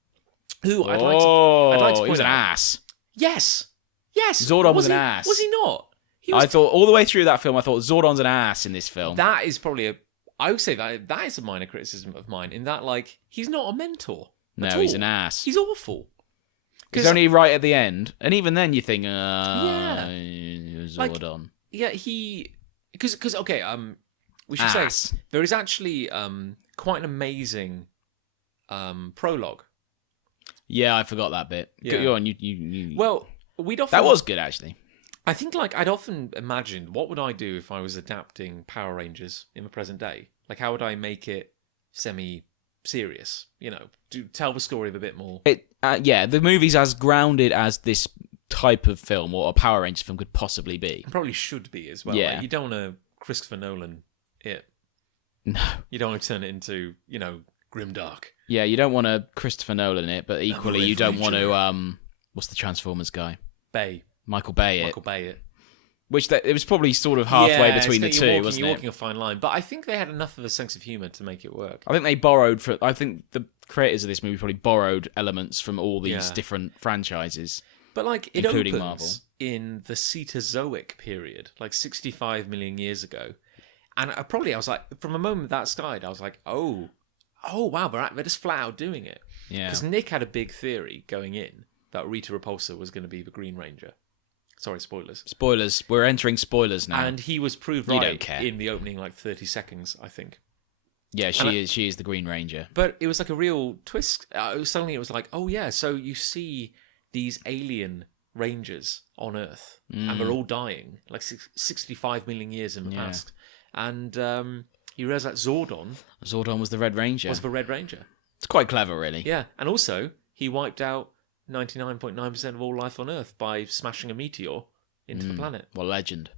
Who I'd like to point out. He was an ass. Yes. Zordon was an ass. Was he not? I thought all the way through that film, I thought Zordon's an ass in this film. That is probably I would say that is a minor criticism of mine, in that, like, he's not a mentor. No, he's an ass. He's awful. He's only right at the end, and even then you think, Zordon. Like, yeah, because okay, we should say there is actually quite an amazing prologue. Yeah, I forgot that bit. Yeah. Go on, you. Well, we'd often... That was good, actually. I think, like, I'd often imagined, what would I do if I was adapting Power Rangers in the present day? Like, how would I make it semi-serious? You know, tell the story of a bit more. The movie's as grounded as this type of film or a Power Rangers film could possibly be. It probably should be as well. Yeah. Like, you don't want to Christopher Nolan it. No. You don't want to turn it into, you know, grimdark. Yeah, you don't want to Christopher Nolan it, but equally you don't want to, what's the Transformers guy? Michael Bay it. Which it was probably sort of halfway between the two, wasn't it? You're walking a fine line. But I think they had enough of a sense of humour to make it work. I think I think the creators of this movie probably borrowed elements from all these different franchises. But, like, it including opens Marvel. in the Cenozoic period, like 65 million years ago. And I was like, from the moment that started, I was like, oh wow, they're just flat out doing it. Yeah. Because Nick had a big theory going in that Rita Repulsa was going to be the Green Ranger. Sorry, spoilers. Spoilers. We're entering spoilers now. And he was proved right in the opening, like, 30 seconds, I think. Yeah, she is the Green Ranger. But it was like a real twist. Suddenly it was like, oh yeah, so you see these alien rangers on Earth, and they're all dying, like 65 million years in the past. And You realise that Zordon was the Red Ranger. was the Red Ranger. It's quite clever, really. Yeah, and also he wiped out 99.9% of all life on Earth by smashing a meteor into the planet. What a legend.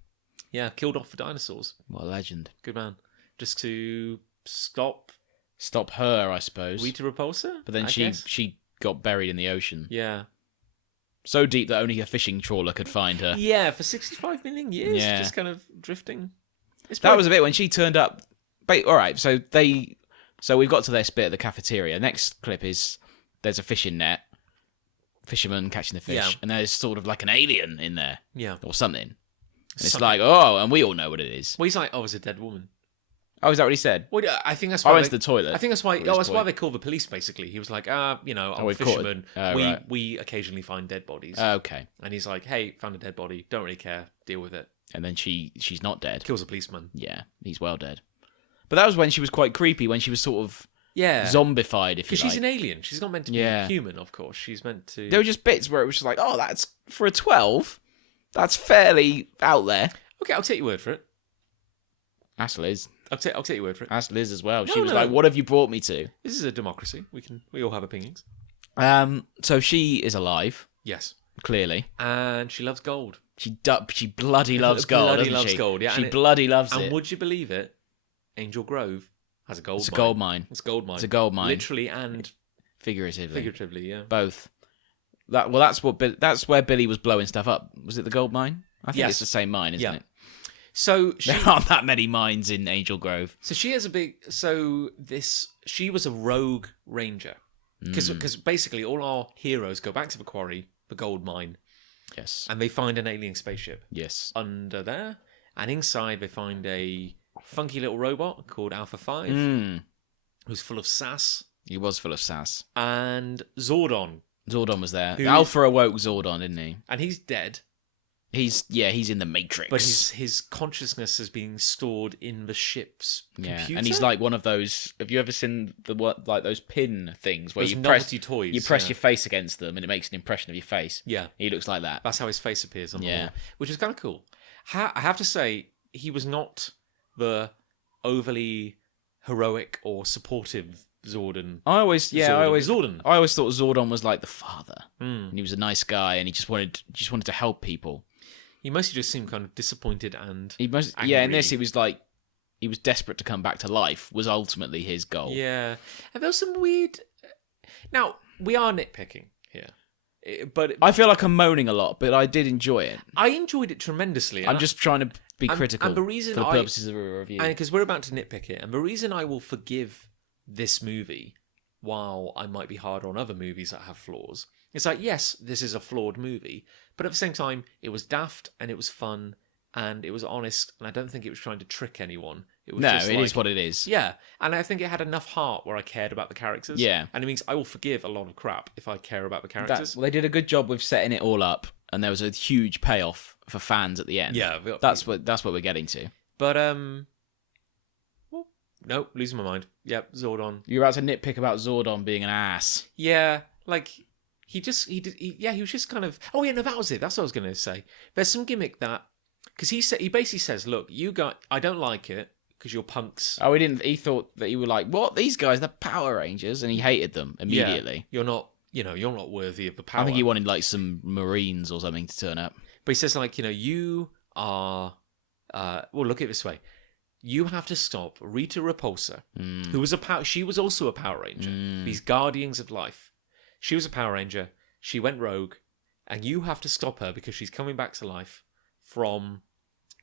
Yeah, killed off the dinosaurs. What a legend. Good man. Just to stop her, I suppose. Rita Repulsa? But then she got buried in the ocean. Yeah. So deep that only a fishing trawler could find her. Yeah, for 65 million years, just kind of drifting. That was a bit when she turned up. All right, so we've got to this bit at the cafeteria. Next clip is there's a fishing net, fisherman catching the fish, and there's sort of like an alien in there, or something. And it's like, and we all know what it is. Well, he's like, it's a dead woman. Oh, is that what he said? Well, I think that's why I went to the toilet. I think that's why. That's why they call the police. Basically, he was like, I'm a fisherman. We occasionally find dead bodies. Okay. And he's like, hey, found a dead body. Don't really care. Deal with it. And then she's not dead. Kills a policeman. Yeah, he's well dead. But that was when she was quite creepy. When she was sort of zombified, if you like. Because she's an alien. She's not meant to be human. Of course, she's meant to. There were just bits where it was just like, that's for a 12. That's fairly out there. Okay, I'll take your word for it. Ask Liz. I'll take your word for it. Ask Liz as well. She was like, "What have you brought me to?" This is a democracy. We all have opinions. So she is alive. Yes. Clearly. And she loves gold. She bloody loves gold. Bloody loves gold. Yeah. She bloody loves it. And would you believe it? Angel Grove has a gold mine. It's a gold mine. It's a gold mine. It's a gold mine. Literally and figuratively. Yeah. Both. That's where Billy was blowing stuff up. Was it the gold mine? I think it's the same mine, isn't it? So there aren't that many mines in Angel Grove. So she has she was a rogue ranger. Because basically all our heroes go back to the quarry, the gold mine. Yes. And they find an alien spaceship. Yes. Under there. And inside they find a funky little robot called Alpha 5. Who's full of sass. He was full of sass. And Zordon. Zordon was there. Alpha awoke Zordon, didn't he? And he's dead. He's in the Matrix. But his consciousness is being stored in the ship's computer. And he's like one of those. Have you ever seen those pin things where those you novelty toys? You press your face against them and it makes an impression of your face. Yeah, he looks like that. That's how his face appears on the wall, which is kind of cool. I have to say, he was not the overly heroic or supportive Zordon. I always thought Zordon was like the father. And he was a nice guy, and he just wanted to help people. He mostly just seemed kind of disappointed and angry. In this he was desperate to come back to life. Was ultimately his goal. Yeah, and there was some weird. Now we are nitpicking here, but I feel like I'm moaning a lot, but I did enjoy it. I enjoyed it tremendously. I'm just trying to be critical and the reason for the purposes of a review, because we're about to nitpick it, and the reason I will forgive this movie, while I might be hard on other movies that have flaws, it's like, yes, this is a flawed movie, but at the same time, it was daft and it was fun and it was honest, and I don't think it was trying to trick anyone. It is what it is. Yeah, and I think it had enough heart where I cared about the characters. Yeah. And it means I will forgive a lot of crap if I care about the characters. They did a good job with setting it all up, and there was a huge payoff for fans at the end. Yeah. That's what we're getting to. But, well, no, losing my mind. Yep, Zordon. You're about to nitpick about Zordon being an ass. Yeah, like... He was just kind of... Oh, yeah, no, that was it. That's what I was going to say. There's some gimmick that... Because he basically says, look, I don't like it because you're punks. Oh, he thought that you were like, what? These guys, they're Power Rangers, and he hated them immediately. Yeah, you're not worthy of the power. I think he wanted, like, some Marines or something to turn up. But he says, like, you are... well, look at it this way. You have to stop Rita Repulsa, who was she was also a Power Ranger. These Guardians of Life. She was a Power Ranger. She went rogue. And you have to stop her because she's coming back to life from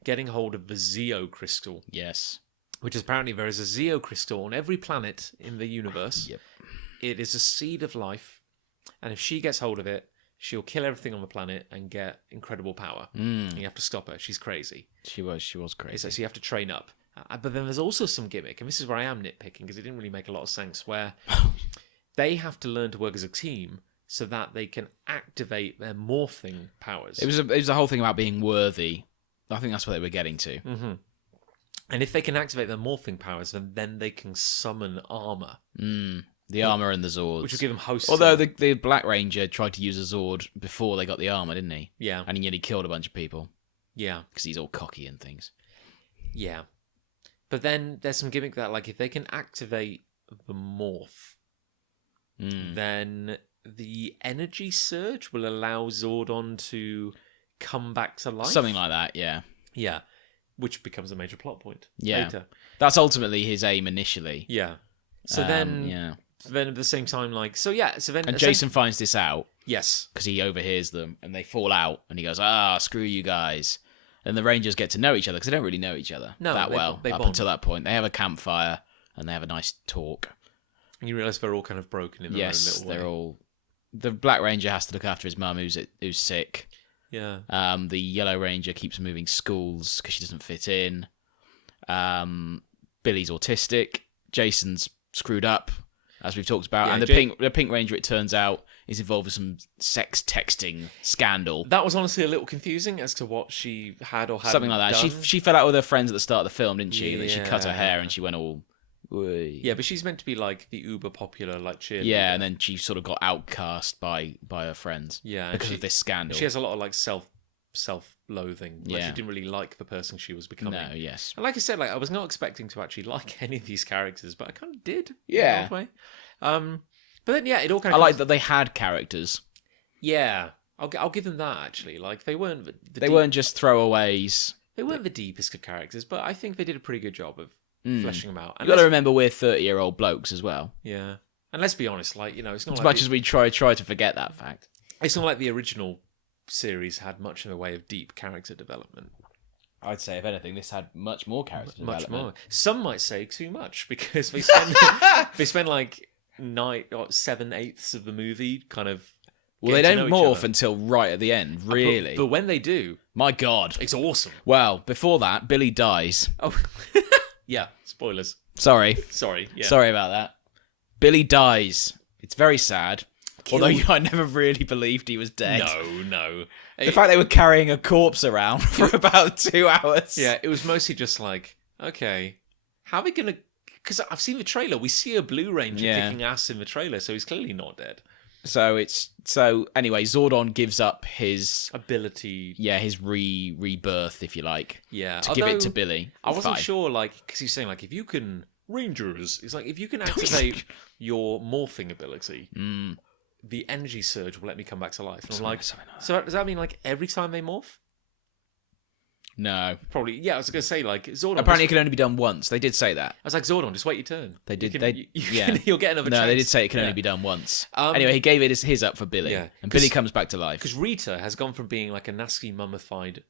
getting hold of the Zeo crystal. Yes. Which is apparently there is a Zeo crystal on every planet in the universe. Yep. It is a seed of life. And if she gets hold of it, she'll kill everything on the planet and get incredible power. And you have to stop her. She's crazy. She was crazy. So you have to train up. But then there's also some gimmick. And this is where I am nitpicking because it didn't really make a lot of sense. Where... they have to learn to work as a team so that they can activate their morphing powers. It was a whole thing about being worthy. I think that's what they were getting to. Mm-hmm. And if they can activate their morphing powers, then they can summon armor. The armor and the Zords. Which will give them hosts. Although the Black Ranger tried to use a Zord before they got the armor, didn't he? Yeah. And he nearly killed a bunch of people. Yeah. Because he's all cocky and things. Yeah. But then there's some gimmick that, like, if they can activate the morph, then the energy surge will allow Zordon to come back to life. Something like that, yeah. Yeah, which becomes a major plot point later. That's ultimately his aim initially. Yeah. So then at the same time, like, so then... And Jason finds this out. Yes. Because he overhears them, and they fall out, and he goes, screw you guys. And the Rangers get to know each other, because they don't really know each other that well up until that point. They have a campfire, and they have a nice talk. And you realise they're all kind of broken in their own little way. They're all... The Black Ranger has to look after his mum, who's sick. Yeah. The Yellow Ranger keeps moving schools, because she doesn't fit in. Billy's autistic. Jason's screwed up, as we've talked about. And the Pink Ranger, it turns out, is involved with some sex texting scandal. That was honestly a little confusing as to what she had or hadn't something like that. done. She fell out with her friends at the start of the film, didn't she? Yeah. Then she cut her hair and she went all... Wee. Yeah, but she's meant to be like the uber popular like cheerleader. Yeah, and then she sort of got outcast by her friends. Yeah, because of this scandal. She has a lot of like self-loathing. Like, she didn't really like the person she was becoming. No, yes. And like I said, like I was not expecting to actually like any of these characters, but I kind of did. Yeah. In a way. But then it all kind I of... like that they had characters. Yeah, I'll give them that actually. Like they weren't weren't just throwaways. They weren't the deepest of characters, but I think they did a pretty good job of fleshing them out. And you got to remember we're 30-year-old blokes as well. Yeah, and let's be honest, like it's not as like much as we try to forget that fact. It's not like the original series had much in the way of deep character development. I'd say, if anything, this had much more character development. Much more. Some might say too much because they spend like 7/8 of the movie kind of. Well, they don't morph until right at the end, really. But when they do, my God, it's awesome. Well, before that, Billy dies. Oh, yeah. Spoilers. Sorry. Yeah. Sorry about that. Billy dies. It's very sad. Although I never really believed he was dead. No. The fact they were carrying a corpse around for about 2 hours. Yeah, it was mostly just like, okay, how are we gonna? Because I've seen the trailer. We see a Blue Ranger kicking ass in the trailer, so he's clearly not dead. So anyway, Zordon gives up his ability. Yeah, his rebirth, if you like. Yeah, to give it to Billy. I wasn't sure, like, because he's saying like if you can Rangers, it's like if you can activate your morphing ability, the energy surge will let me come back to life. And I'm like, so does that mean like every time they morph? No. Probably, yeah, I was going to say, like, Zordon... Apparently it can only be done once. They did say that. I was like, Zordon, just wait your turn. They did. You'll get another chance. No, they did say it can only be done once. Anyway, he gave it his up for Billy. Yeah, and Billy comes back to life. Because Rita has gone from being like a nasty, mummified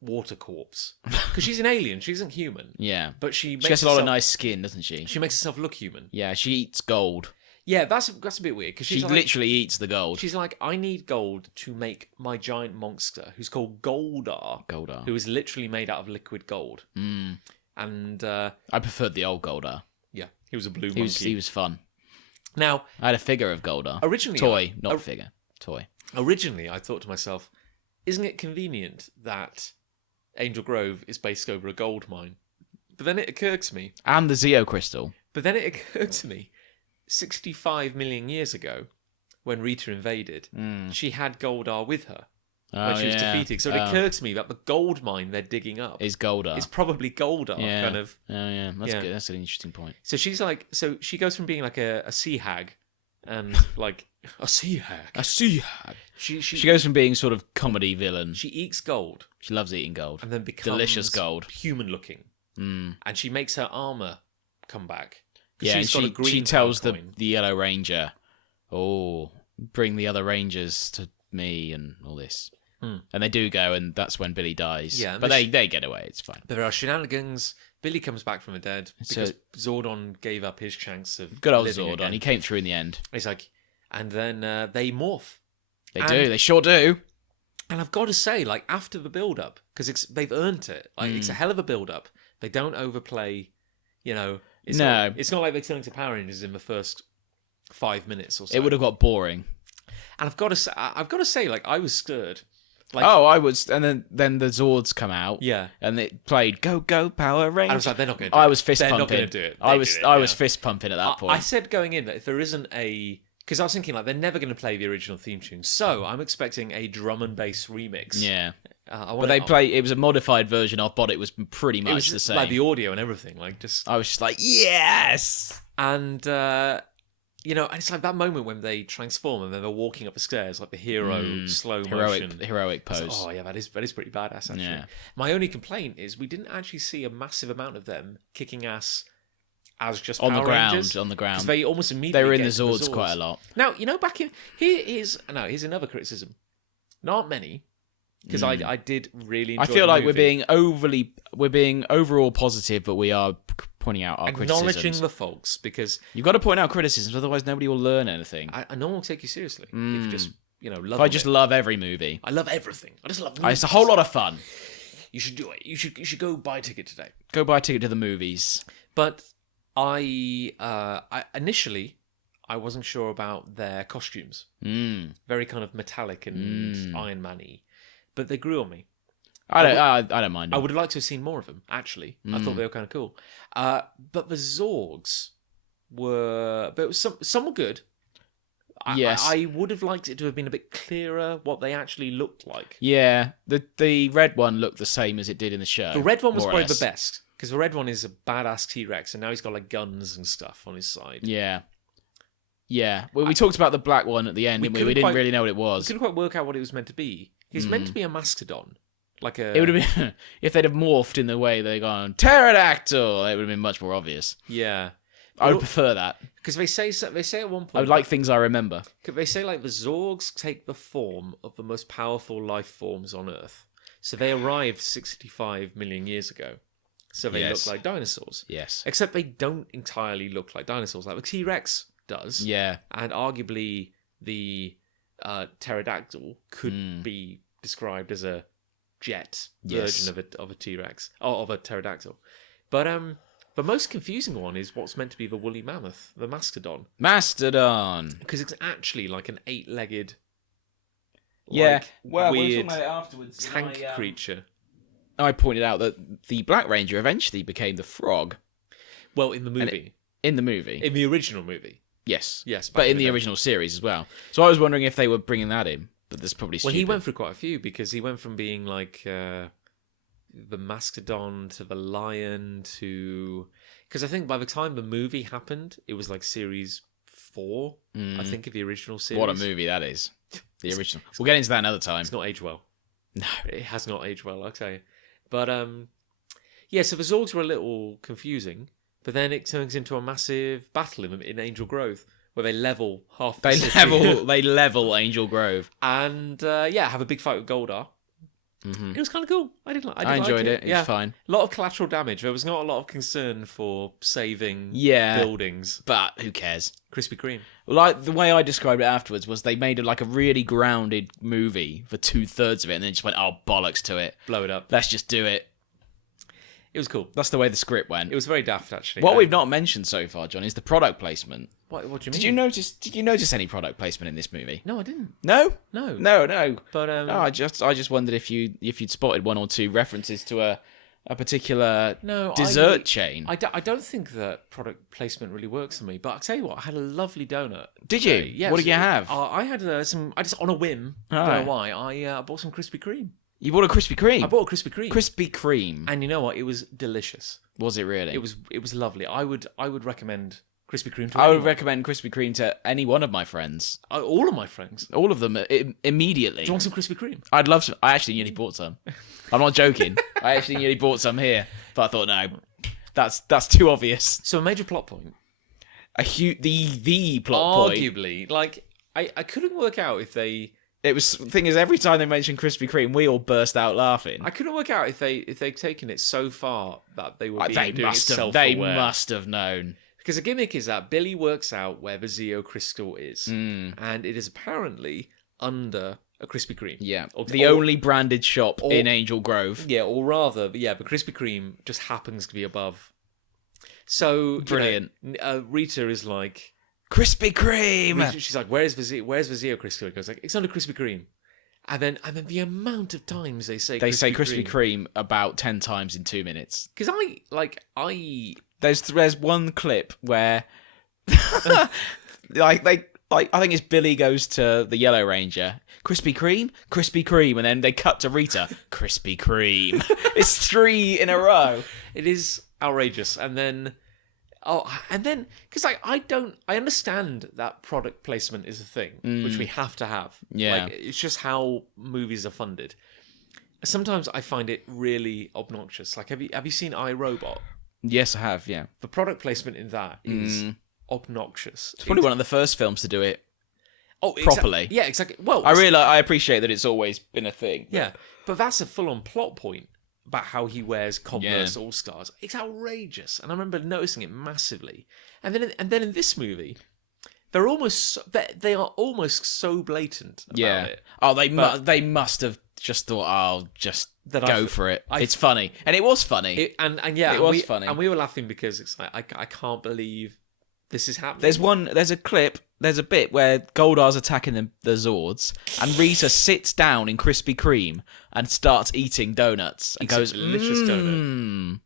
water corpse. Because she's an alien. She isn't human. Yeah. But she gets a lot of nice skin, doesn't she? She makes herself look human. Yeah, she eats gold. Yeah, that's a bit weird because she literally eats the gold. She's like, I need gold to make my giant monster, who's called Goldar. Who is literally made out of liquid gold. And I preferred the old Goldar. Yeah, he was a blue monkey. He was fun. Now I had a figure of Goldar. Originally, toy, not figure. Toy. Originally, I thought to myself, isn't it convenient that Angel Grove is based over a gold mine? But then it occurred to me, and the Zeo crystal. But then it occurred to me. 65 million years ago, when Rita invaded, she had Goldar with her when she was defeated. So it occurred to me that the gold mine they're digging up is Goldar. It's probably Goldar, kind of. Oh yeah, that's good. That's an interesting point. So she's like, so she goes from being like a sea hag, and like a sea hag. A sea hag. She goes from being sort of comedy villain. She eats gold. She loves eating gold, and then becomes delicious gold, human looking. And she makes her armor come back. Yeah, and she tells the Yellow Ranger, "Oh, bring the other Rangers to me," and all this. And they do go, and that's when Billy dies. Yeah, but they get away. It's fine. There are shenanigans. Billy comes back from the dead because Zordon gave up his chance of good old living Zordon. Again. He came through in the end. It's like, and then they morph. They do. They sure do. And I've got to say, like after the build-up, because they've earned it. Like it's a hell of a build-up. They don't overplay. It's not like they turn into Power Rangers in the first 5 minutes or so. It would have got boring. And I've got to say, like I was scared. Like, I was, and then the Zords come out. Yeah, and it played "Go Go Power Rangers." I was like, they're not going to do it. I was fist pumping. They're not going to do it. I was fist pumping at that point. I said going in that if there isn't because I was thinking like they're never going to play the original theme tune, so I'm expecting a drum and bass remix. Yeah, But it was a modified version of, but it was pretty much the same. Like the audio and everything. Like I was just like, yes! And, and it's like that moment when they transform and then they're walking up the stairs, like the hero slow motion. Heroic pose. Oh, yeah, that is pretty badass, actually. Yeah. My only complaint is we didn't actually see a massive amount of them kicking ass as just on Power the ground. Rangers, On the ground. because they almost immediately they were in the get into Zords quite a lot. Now, back in... Here's another criticism. Not many, because I did really enjoy I feel the like movie. we're being overall positive, but we are pointing out our Acknowledging criticisms. the faults, because... You've got to point out criticisms, otherwise nobody will learn anything. No one will take you seriously. If you just, love If I just love every movie. I love everything. I just love movies. It's a whole lot of fun. You should do it. You should go buy a ticket today. Go buy a ticket to the movies. But I initially I wasn't sure about their costumes. Very kind of metallic and Iron Man-y. But they grew on me. I don't mind them. I would have liked to have seen more of them, actually. I thought they were kind of cool. But the Zorgs were... But some were good. Yes. I would have liked it to have been a bit clearer what they actually looked like. Yeah. The red one looked the same as it did in the show. The red one was probably the best. Because the red one is a badass T-Rex, and now he's got like guns and stuff on his side. Yeah. Yeah. Well, we talked about the black one at the end, didn't we? We didn't really know what it was. We couldn't quite work out what it was meant to be. He's meant to be a mastodon. It would have been... if they'd have morphed in the way they're gone, pterodactyl, it would have been much more obvious. Yeah. I would prefer that. Because they say at one point... I would like things I remember. They say like the Zorgs take the form of the most powerful life forms on Earth. So they arrived 65 million years ago. So they look like dinosaurs. Yes. Except they don't entirely look like dinosaurs. Like the T-Rex does. Yeah. And arguably the pterodactyl could be described as a jet version of a T-Rex. Or of a pterodactyl. But the most confusing one is what's meant to be the woolly mammoth, the mastodon. Mastodon. Because it's actually like an 8-legged, weird afterwards, tank creature. I pointed out that the Black Ranger eventually became the frog. Well, in the movie. In the movie. In the original movie. Yes. Yes. But in the original series as well. So I was wondering if they were bringing that in. But there's probably stupid. Well, he went through quite a few, because he went from being like the mastodon to the lion to... Because I think by the time the movie happened, it was like series 4, I think, of the original series. What a movie that is. The original. We'll get into that another time. It's not aged well. No. It has not aged well, I'll tell you. But, so the Zorgs were a little confusing, but then it turns into a massive battle in Angel Grove, where they level half the city. They level Angel Grove. And, have a big fight with Goldar. Mm-hmm. It was kind of cool. I enjoyed it. It was fine. A lot of collateral damage. There was not a lot of concern for saving buildings. But who cares? Krispy Kreme. Like, the way I described it afterwards was they made like a really grounded movie for 2/3 of it, and then just went, oh, bollocks to it. Blow it up. Let's just do it. It was cool. That's the way the script went. It was very daft, actually. What we've not mentioned so far, John, is the product placement. What do you mean? Did you notice any product placement in this movie? No, I didn't. No. But I just wondered if you'd spotted one or two references to a particular dessert chain. I don't think that product placement really works for me. But I'll tell you what, I had a lovely donut. Did you? Yeah. What did you have? I had some. I just on a whim. I don't know why. I bought some Krispy Kreme. You bought a Krispy Kreme? I bought a Krispy Kreme. Krispy Kreme. And you know what? It was delicious. Was it really? It was lovely. I would recommend Krispy Kreme to anyone. I would anyone. recommend Krispy Kreme to any one of my friends. All of my friends. All of them immediately. Do you want some Krispy Kreme? I'd love to. I actually nearly bought some. I'm not joking. I actually nearly bought some here, but I thought no, that's too obvious. So a major plot point. The plot point. Arguably, like I couldn't work out if they. It was the thing is every time they mentioned Krispy Kreme, we all burst out laughing. I couldn't work out if they'd taken it so far that they were doing it self-aware. They must have known. Because the gimmick is that Billy works out where the Zeo crystal is, and it is apparently under a Krispy Kreme. Yeah, the only branded shop in Angel Grove. Yeah, or rather, the Krispy Kreme just happens to be above. So brilliant. Rita is like, Krispy Kreme. She's like, where's the Zeo crystal? It goes like, it's under Krispy Kreme. And then the amount of times they say Krispy Kreme about 10 times in 2 minutes. Because there's one clip where like like, I think it's Billy goes to the Yellow Ranger, Krispy Kreme, and then they cut to Rita, Krispy Kreme. It's 3 in a row. It is outrageous. And then, because I understand that product placement is a thing, which we have to have. Yeah. Like, it's just how movies are funded. Sometimes I find it really obnoxious. Like, have you seen iRobot? Yes, I have, yeah. The product placement in that is obnoxious. It's probably one of the first films to do it properly. Yeah, exactly. Well, I appreciate that it's always been a thing. Yeah, but that's a full-on plot point about how he wears Converse All-Stars. It's outrageous, and I remember noticing it massively. And then in this movie, they are almost so blatant about it. Oh, they must have just thought, I'll just go for it. It's funny, and it was funny. It was funny, and we were laughing because it's like I can't believe this is happening. There's a bit where Goldar's attacking the Zords, and Rita sits down in Krispy Kreme and starts eating donuts and goes, delicious donut.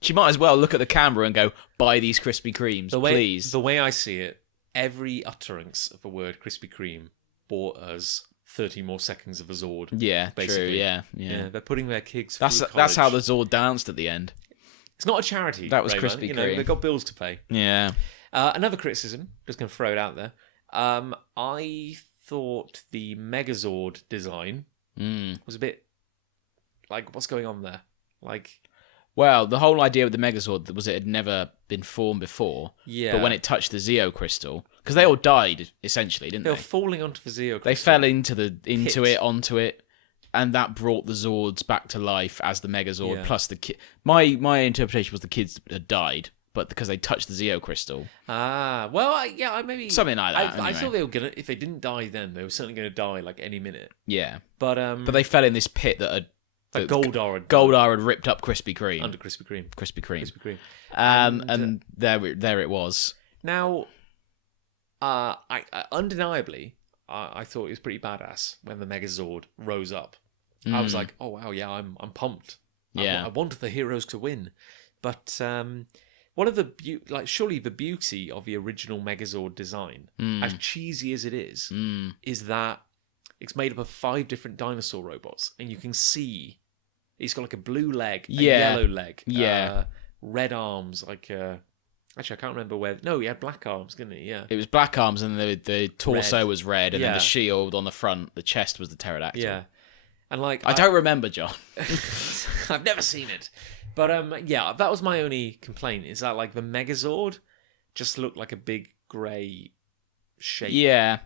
She might as well look at the camera and go, buy these Krispy Kremes, please. The way I see it, every utterance of the word Krispy Kreme bought us 30 more seconds of a Zord. Yeah, basically. True. Yeah. They're putting their kids. That's how the Zord danced at the end. It's not a charity. That was Rayman. Krispy Kreme. They've got bills to pay. Yeah. Another criticism, just going to throw it out there. I thought the Megazord design was a bit like, what's going on there? Like, well, the whole idea with the Megazord was it had never been formed before. Yeah. But when it touched the Zeo crystal, because they all died essentially, didn't they? They were falling onto the Zeo crystal. They fell onto it, and that brought the Zords back to life as the Megazord. Yeah. Plus the kid. My interpretation was the kids had died, but because they touched the Zeo crystal. Ah, well, I maybe something like that. I thought they were gonna. If they didn't die then, they were certainly gonna die like any minute. Yeah, but they fell in this pit that Goldar had ripped up Krispy Kreme under Krispy Kreme. Krispy Kreme. Krispy Kreme. And there it was. Now, I undeniably, I thought it was pretty badass when the Megazord rose up. I was like, oh wow, yeah, I'm pumped. Yeah, I wanted the heroes to win, but one of the surely the beauty of the original Megazord design, as cheesy as it is that it's made up of 5 different dinosaur robots, and you can see he's got like a blue leg, a yellow leg, red arms, like actually I can't remember where. No, he had black arms, didn't he? Yeah, it was black arms, and the torso was red, and then the shield on the front, the chest was the pterodactyl. Yeah, and like I don't remember, John. I've never seen it, but that was my only complaint. Is that like the Megazord just looked like a big grey shape? Yeah.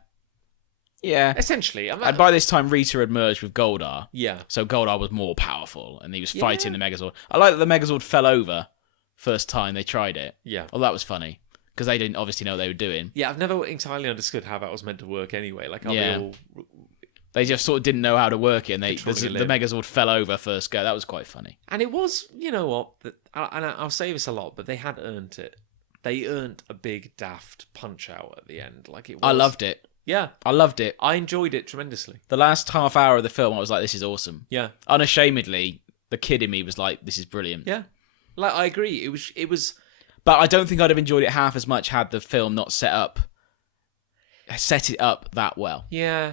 Essentially. And by this time, Rita had merged with Goldar. Yeah. So Goldar was more powerful, and he was fighting the Megazord. I like that the Megazord fell over first time they tried it. Yeah. Well, that was funny, because they didn't obviously know what they were doing. Yeah, I've never entirely understood how that was meant to work anyway. Like, they just sort of didn't know how to work it, and the Megazord fell over first go. That was quite funny. And it was, you know what, and I'll say this a lot, but they had earned it. They earned a big daft punch-out at the end. Like it was. I loved it. Yeah. I loved it. I enjoyed it tremendously. The last half hour of the film, I was like, this is awesome. Yeah. Unashamedly, the kid in me was like, this is brilliant. Yeah. Like, I agree. It was... But I don't think I'd have enjoyed it half as much had the film not set it up that well. Yeah.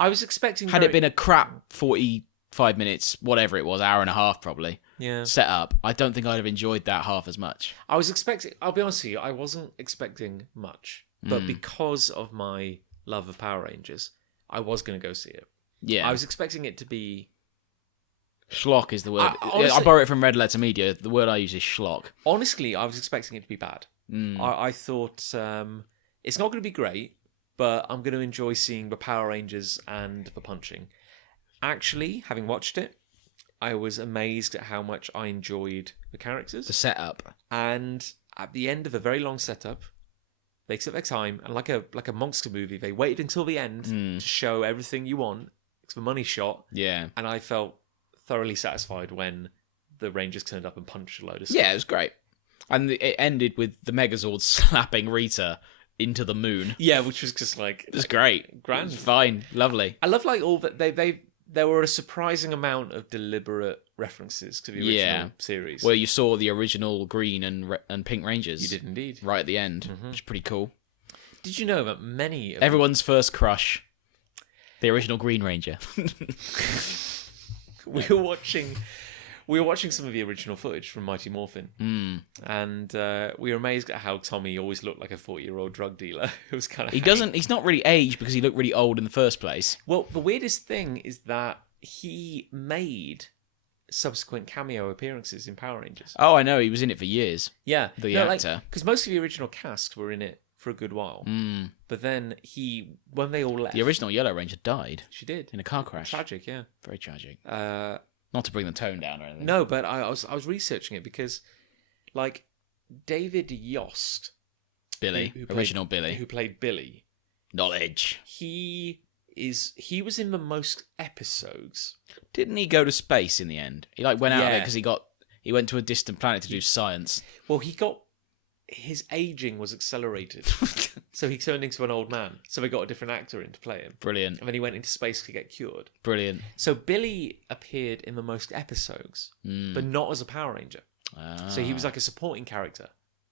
I was expecting... Had it been a crap 45 minutes, whatever it was, hour and a half probably, set up, I don't think I'd have enjoyed that half as much. I was expecting... I'll be honest with you, I wasn't expecting much. But because of my love of Power Rangers, I was going to go see it. Yeah. I was expecting it to be... Schlock is the word. I borrow it from Red Letter Media. The word I use is schlock. Honestly, I was expecting it to be bad. I thought it's not going to be great, but I'm going to enjoy seeing the Power Rangers and the punching. Actually, having watched it, I was amazed at how much I enjoyed the characters. The setup. And at the end of a very long setup, they took their time, and like a monster movie, they waited until the end to show everything you want. It's the money shot. Yeah. And I felt thoroughly satisfied when the Rangers turned up and punched a load of stuff. Yeah, it was great. And it ended with the Megazord slapping Rita into the moon. Yeah, which was just like... It was great. Grand. It was fine. Lovely. I love like all that there were a surprising amount of deliberate references to the original series. Where you saw the original green and pink Rangers. You did indeed. Right at the end, which is pretty cool. Did you know that many of Everyone's first crush, the original Green Ranger. we were watching some of the original footage from Mighty Morphin, and we were amazed at how Tommy always looked like a 40-year-old drug dealer. It was kind of He's not really aged because he looked really old in the first place. Well, the weirdest thing is that he made subsequent cameo appearances in Power Rangers. Oh, I know. He was in it for years. Yeah, The actor. because most of the original cast were in it for a good while. But then when they all left, The original Yellow Ranger died she did in a car crash. tragic. Yeah. Very tragic. Uh, Not to bring the tone down or anything. No, but I was researching it because, like, David Yost, Billy. Original Billy. who played Billy, Knowledge. he was in the most episodes. Didn't he go to space in the end? He went out of it Yeah. because he went to a distant planet to do science. Well, his aging was accelerated, so he turned into an old man. So they got a different actor in to play him, Brilliant. and then he went into space to get cured. Brilliant. So Billy appeared in the most episodes, but not as a Power Ranger. So he was like a supporting character.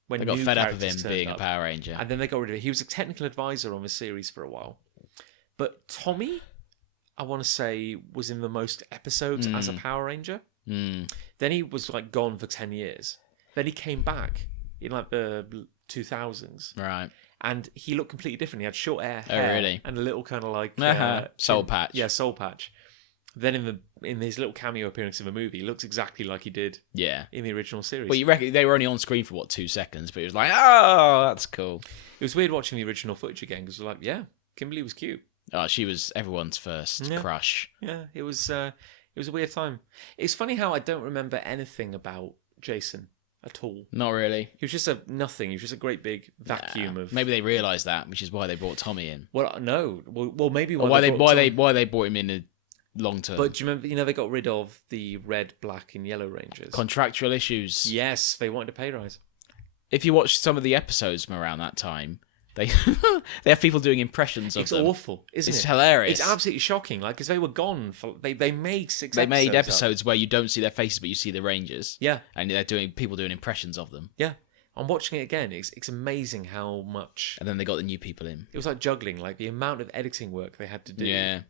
When They got new fed up of him characters turned being up. a Power Ranger. And then they got rid of it. He was a technical advisor on the series for a while. But Tommy, I want to say, was in the most episodes as a Power Ranger. Then he was like gone for 10 years. Then he came back in like the 2000s. Right. And he looked completely different. He had short hair, Oh, really? and a little kind of like Soul patch. Yeah, soul patch. Then in his little cameo appearance in the movie, he looks exactly like he did Yeah. in the original series. Well, you reckon they were only on screen for 2 seconds, but it was like, oh, that's cool. It was weird watching the original footage again because we're like, yeah, Kimberly was cute. Oh, she was everyone's first crush. Yeah, it was a weird time. It's funny how I don't remember anything about Jason at all. Not really. He was just a nothing. He was just a great big vacuum of. Maybe they realised that, which is why they brought Tommy in. Well, no. Well, maybe Or why they brought him in a long term. But do you remember? They got rid of the red, black, and yellow Rangers. Contractual issues. Yes, they wanted a pay rise. If you watch some of the episodes from around that time, they they have people doing impressions of It's them. awful, isn't it? It's hilarious. It's absolutely shocking. Like, because they were gone for they made six. They made episodes episodes where you don't see their faces, but you see the Rangers. Yeah, And they're doing people doing impressions of them. yeah. I'm watching it again. It's amazing how much And then they got the new people in. it was like juggling. Like the amount of editing work they had to do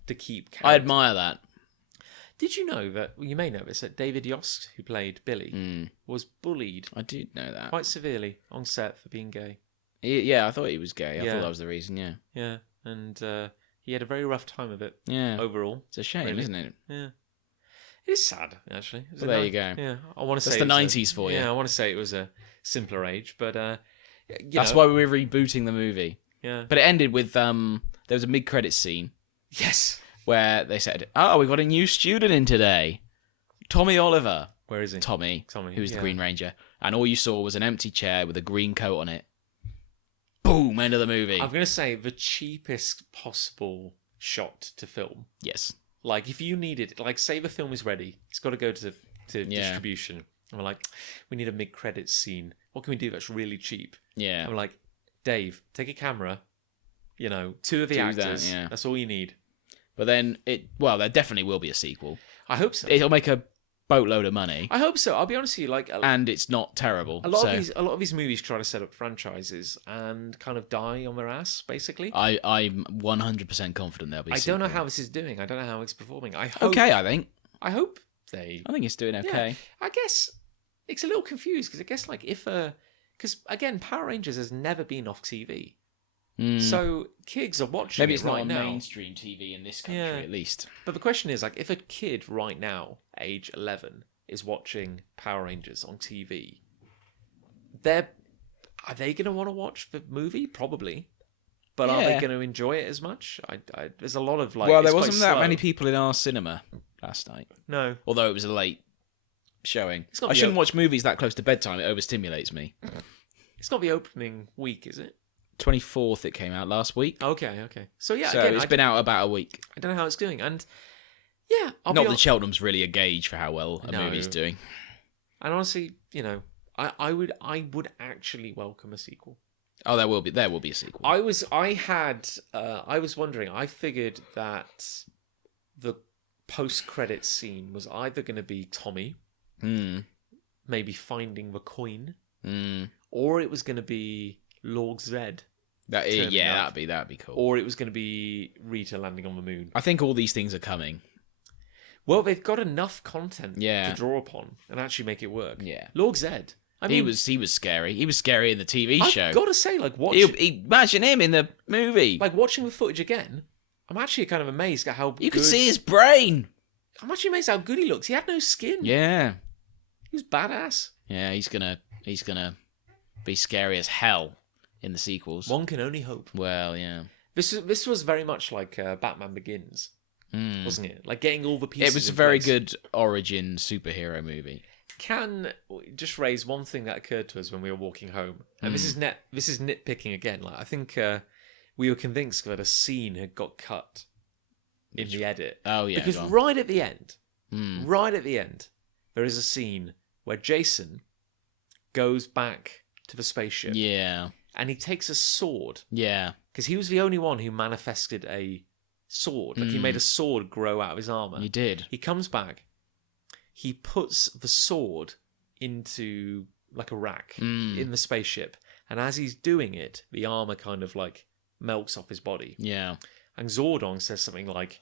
to keep. I characters. admire that. Did you know that? Well, you may know this. That David Yost, who played Billy, was bullied I do know that. quite severely on set for being gay. Yeah, I thought he was gay. I Yeah. thought that was the reason, yeah. Yeah, and he had a very rough time of it Yeah. overall. It's a shame, Really? isn't it? Yeah, it is sad actually. It was Well, a there you go. Yeah, I want to That's say the it was 90s for you. Yeah, I want to say it was a simpler age, but That's why we're rebooting the movie. Yeah. But it ended with there was a mid-credits scene Yes. where they said, "Oh, we got a new student in today, Tommy Oliver." Where is he? Tommy, who's the yeah. Green Ranger, and all you saw was an empty chair with a green coat on it. Boom! End of the movie. I'm gonna say the cheapest possible shot to film. Yes. Like if you needed, like say the film is ready, it's got to go to distribution. And we're like, we need a mid-credits scene. What can we do that's really cheap? Yeah. And we're like, Dave, take a camera. 2 of the Do actors. that, yeah. That's all you need. But then there definitely will be a sequel. I hope so. It'll make a boatload of money, I hope so. I'll be honest with you. Like and it's not terrible. a lot of these movies try to set up franchises and kind of die on their ass, basically. I'm 100% confident there'll be a I sequel. don't know how this is doing. I don't know how it's performing. I hope. Okay, I think. I hope they. I think it's doing okay. Yeah, I guess it's a little confused because I guess like because again, Power Rangers has never been off TV, so kids are watching. Maybe it it's not right on now. mainstream TV in this country, Yeah. at least. But the question is like, if a kid right now, age 11, is watching Power Rangers on TV, are they going to want to watch the movie? Probably. But are they Yeah. going to enjoy it as much? There's a lot of like. Well, it's there quite wasn't that slow. many people in our cinema last night, No, although it was a late showing. It's got I the shouldn't watch movies that close to bedtime. It overstimulates me. it's not the opening week, is it? 24th it came out last week. Okay. So yeah, So again, it's been out about a week. I don't know how it's doing, and yeah, Not that Cheltenham's really a gauge for how well a No. movie's doing. And honestly, I would actually welcome a sequel. Oh, there will be a sequel. I was wondering. I figured that the post-credits scene was either going to be Tommy, maybe finding the coin, or it was going to be Lord Zed turning up, that'd be cool. or it was going to be Rita landing on the moon. I think all these things are coming. Well, they've got enough content Yeah. to draw upon and actually make it work. Yeah. Lord Zed. I mean, he was scary. He was scary in the TV show. I've got to say, like, Imagine him in the movie. like watching the footage again, I'm actually kind of amazed at how You can see his brain. I'm actually amazed how good he looks. He had no skin. Yeah. He was badass. Yeah, he's gonna be scary as hell in the sequels. One can only hope. Well, yeah. This was very much like Batman Begins, wasn't it? Like getting all the pieces. It was a in very place. good origin superhero movie. Can just raise one thing that occurred to us when we were walking home, and this is nitpicking again. Like I think we were convinced that a scene had got cut in the edit. Oh yeah, because go on. right at the end, there is a scene where Jason goes back to the spaceship. Yeah. And he takes a sword. Yeah. Because he was the only one who manifested a sword. Like he made a sword grow out of his armor. He did. He comes back. He puts the sword into like a rack in the spaceship. And as he's doing it, the armor kind of like melts off his body. Yeah. And Zordon says something like,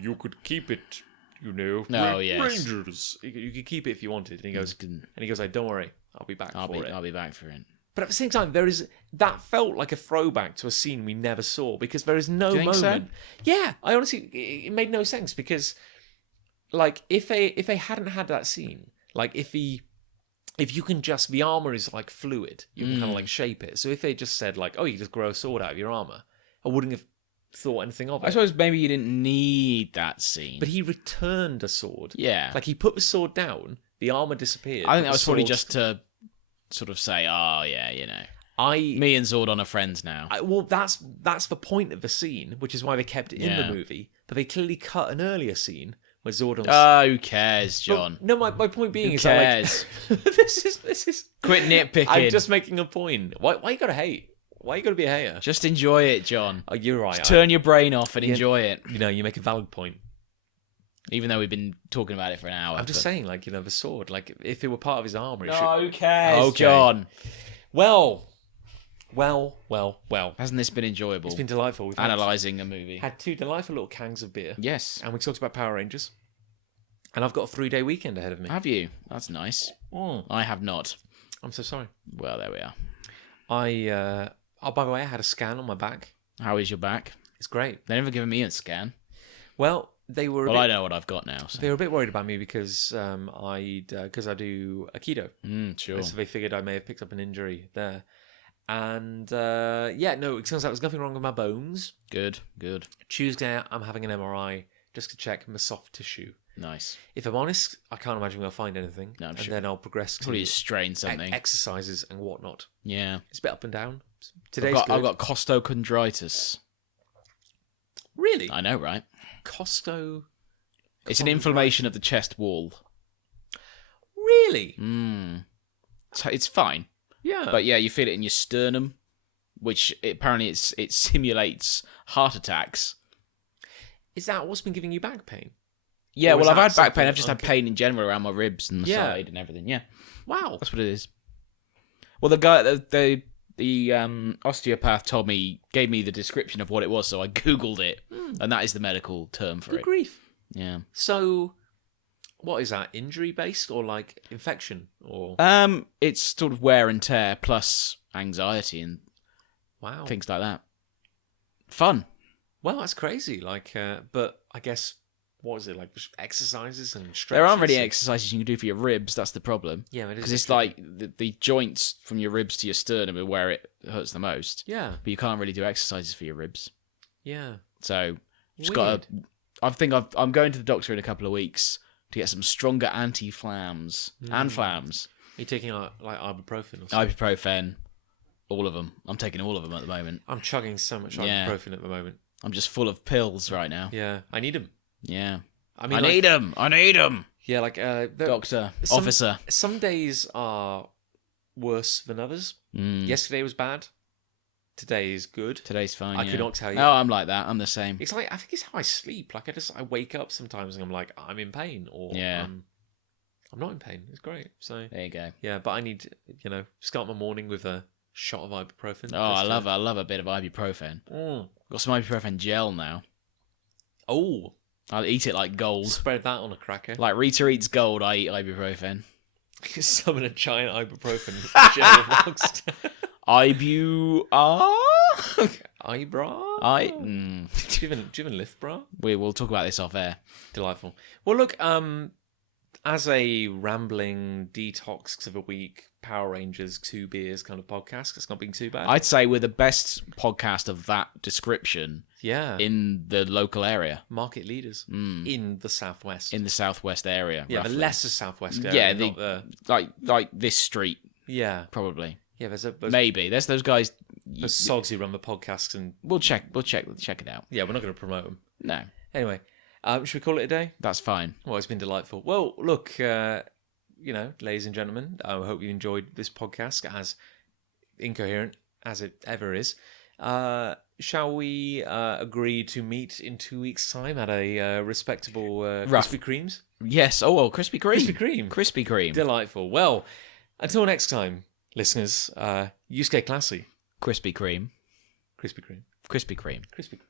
"You could keep it, you know. Oh, yes. Rangers. You could keep it if you wanted." And he goes, like, "Don't worry, I'll be back for it." I'll be back for it. But at the same time, that felt like a throwback to a scene we never saw because there is no Do you think moment. so? Yeah, I honestly, it made no sense because, like, if they hadn't had that scene, like if you can just the armor is like fluid, you can kind of like shape it. So if they just said like, "Oh, you just grow a sword out of your armor," I wouldn't have thought anything of it. I suppose maybe you didn't need that scene. But he returned a sword. Yeah. Like he put the sword down, the armor disappeared. I think but that was the probably sword- just to sort of say, "Oh yeah, you know, me and Zordon are friends now." Well, that's the point of the scene, which is why they kept it in Yeah. the movie. But they clearly cut an earlier scene where Zordon's. Who cares, John? No, my point being Who is cares? that like, this is. Quit nitpicking. I'm just making a point. Why you gotta hate? Why you gotta be a hater? Just enjoy it, John. Oh, you're right. Just turn your brain off and enjoy it. You know, you make a valid point. Even though we've been talking about it for an hour. I'm just saying, like, you know, the sword, like, if it were part of his armor, it should. who cares, Okay. John? Well. Hasn't this been enjoyable? It's been delightful. We've analysing a movie. had two delightful little cans of beer. Yes. And we talked about Power Rangers. And I've got a 3-day weekend ahead of me. Have you? That's nice. I have not. I'm so sorry. Well, there we are. Oh, by the way, I had a scan on my back. How is your back? It's great. They never given me a scan. Well, they were. I know what I've got now. So. They were a bit worried about me because I do Aikido. Sure. So they figured I may have picked up an injury there. And it turns out there's nothing wrong with my bones. Good. Tuesday, I'm having an MRI just to check my soft tissue. Nice. If I'm honest, I can't imagine we'll find anything. No, I'm and sure. then I'll progress to Probably strain something. exercises and whatnot. Yeah. It's a bit up and down. I've got costochondritis. Really? I know, right? It's an inflammation of the chest wall. Really? So it's fine. Yeah. But yeah, you feel it in your sternum, which apparently it simulates heart attacks. Is that what's been giving you back pain? Yeah, Or is well, I've that had back pain. something- I've just had pain in general around my ribs and the Yeah. side and everything. Yeah, Wow. that's what it is. Well, the guy, the osteopath gave me the description of what it was, so I googled it, and that is the medical term for Good it. grief. Yeah. So, what is that? Injury based or like infection or? It's sort of wear and tear plus anxiety and Wow. things like that. Fun. Well, that's crazy. Like, but I guess what is it like? Just exercises and stretches. There aren't really exercises you can do for your ribs. That's the problem. Yeah, it is Because it's tricky. like the joints from your ribs to your sternum are where it hurts the most. Yeah. But you can't really do exercises for your ribs. Yeah. So just Weird. I'm going to the doctor in a couple of weeks to get some stronger anti-flams and flams. Are you taking like ibuprofen or something? Ibuprofen, all of them. I'm taking all of them at the moment. I'm chugging so much Yeah. ibuprofen at the moment. I'm just full of pills right now. Yeah, I need them. Yeah. I mean, I like, need them. I need them. Yeah, like Doctor, some- officer. Some days are worse than others. Yesterday was bad. Today is good. Today's fine. I yeah. could not tell you. Oh, I'm like that. I'm the same. It's like I think it's how I sleep. Like I wake up sometimes and I'm like I'm in pain or Yeah. I'm not in pain. It's great. So There you go. yeah, but I need start my morning with a shot of ibuprofen. Oh, I love a bit of ibuprofen. Got some ibuprofen gel now. Oh, I'll eat it like gold. spread that on a cracker. Like Rita eats gold, I eat ibuprofen. Summon a giant ibuprofen gel box. Eyebrow? Do you even lift bra? We will talk about this off air. Delightful. Well, look, as a rambling detox of a week, Power Rangers, 2 beers kind of podcast, it's not been too bad. I'd say we're the best podcast of that description in the local area. Market leaders in the southwest. In the southwest area. Yeah, roughly. the lesser southwest area. Like this street. Yeah. Probably. Yeah, there's maybe. There's those guys. There's sogs who run the podcast, and we'll check it out. Yeah, we're not going to promote them. No. Anyway, should we call it a day? That's fine. Well, it's been delightful. Well, look, ladies and gentlemen, I hope you enjoyed this podcast, as incoherent as it ever is. Shall we agree to meet in 2 weeks' time at a respectable Krispy Kremes? Yes. Oh, well, Krispy Kreme. Krispy Kreme. Krispy Kreme. Delightful. Well, until next time, listeners, you stay classy. Krispy Kreme. Krispy Kreme. Krispy Kreme. Krispy Kreme.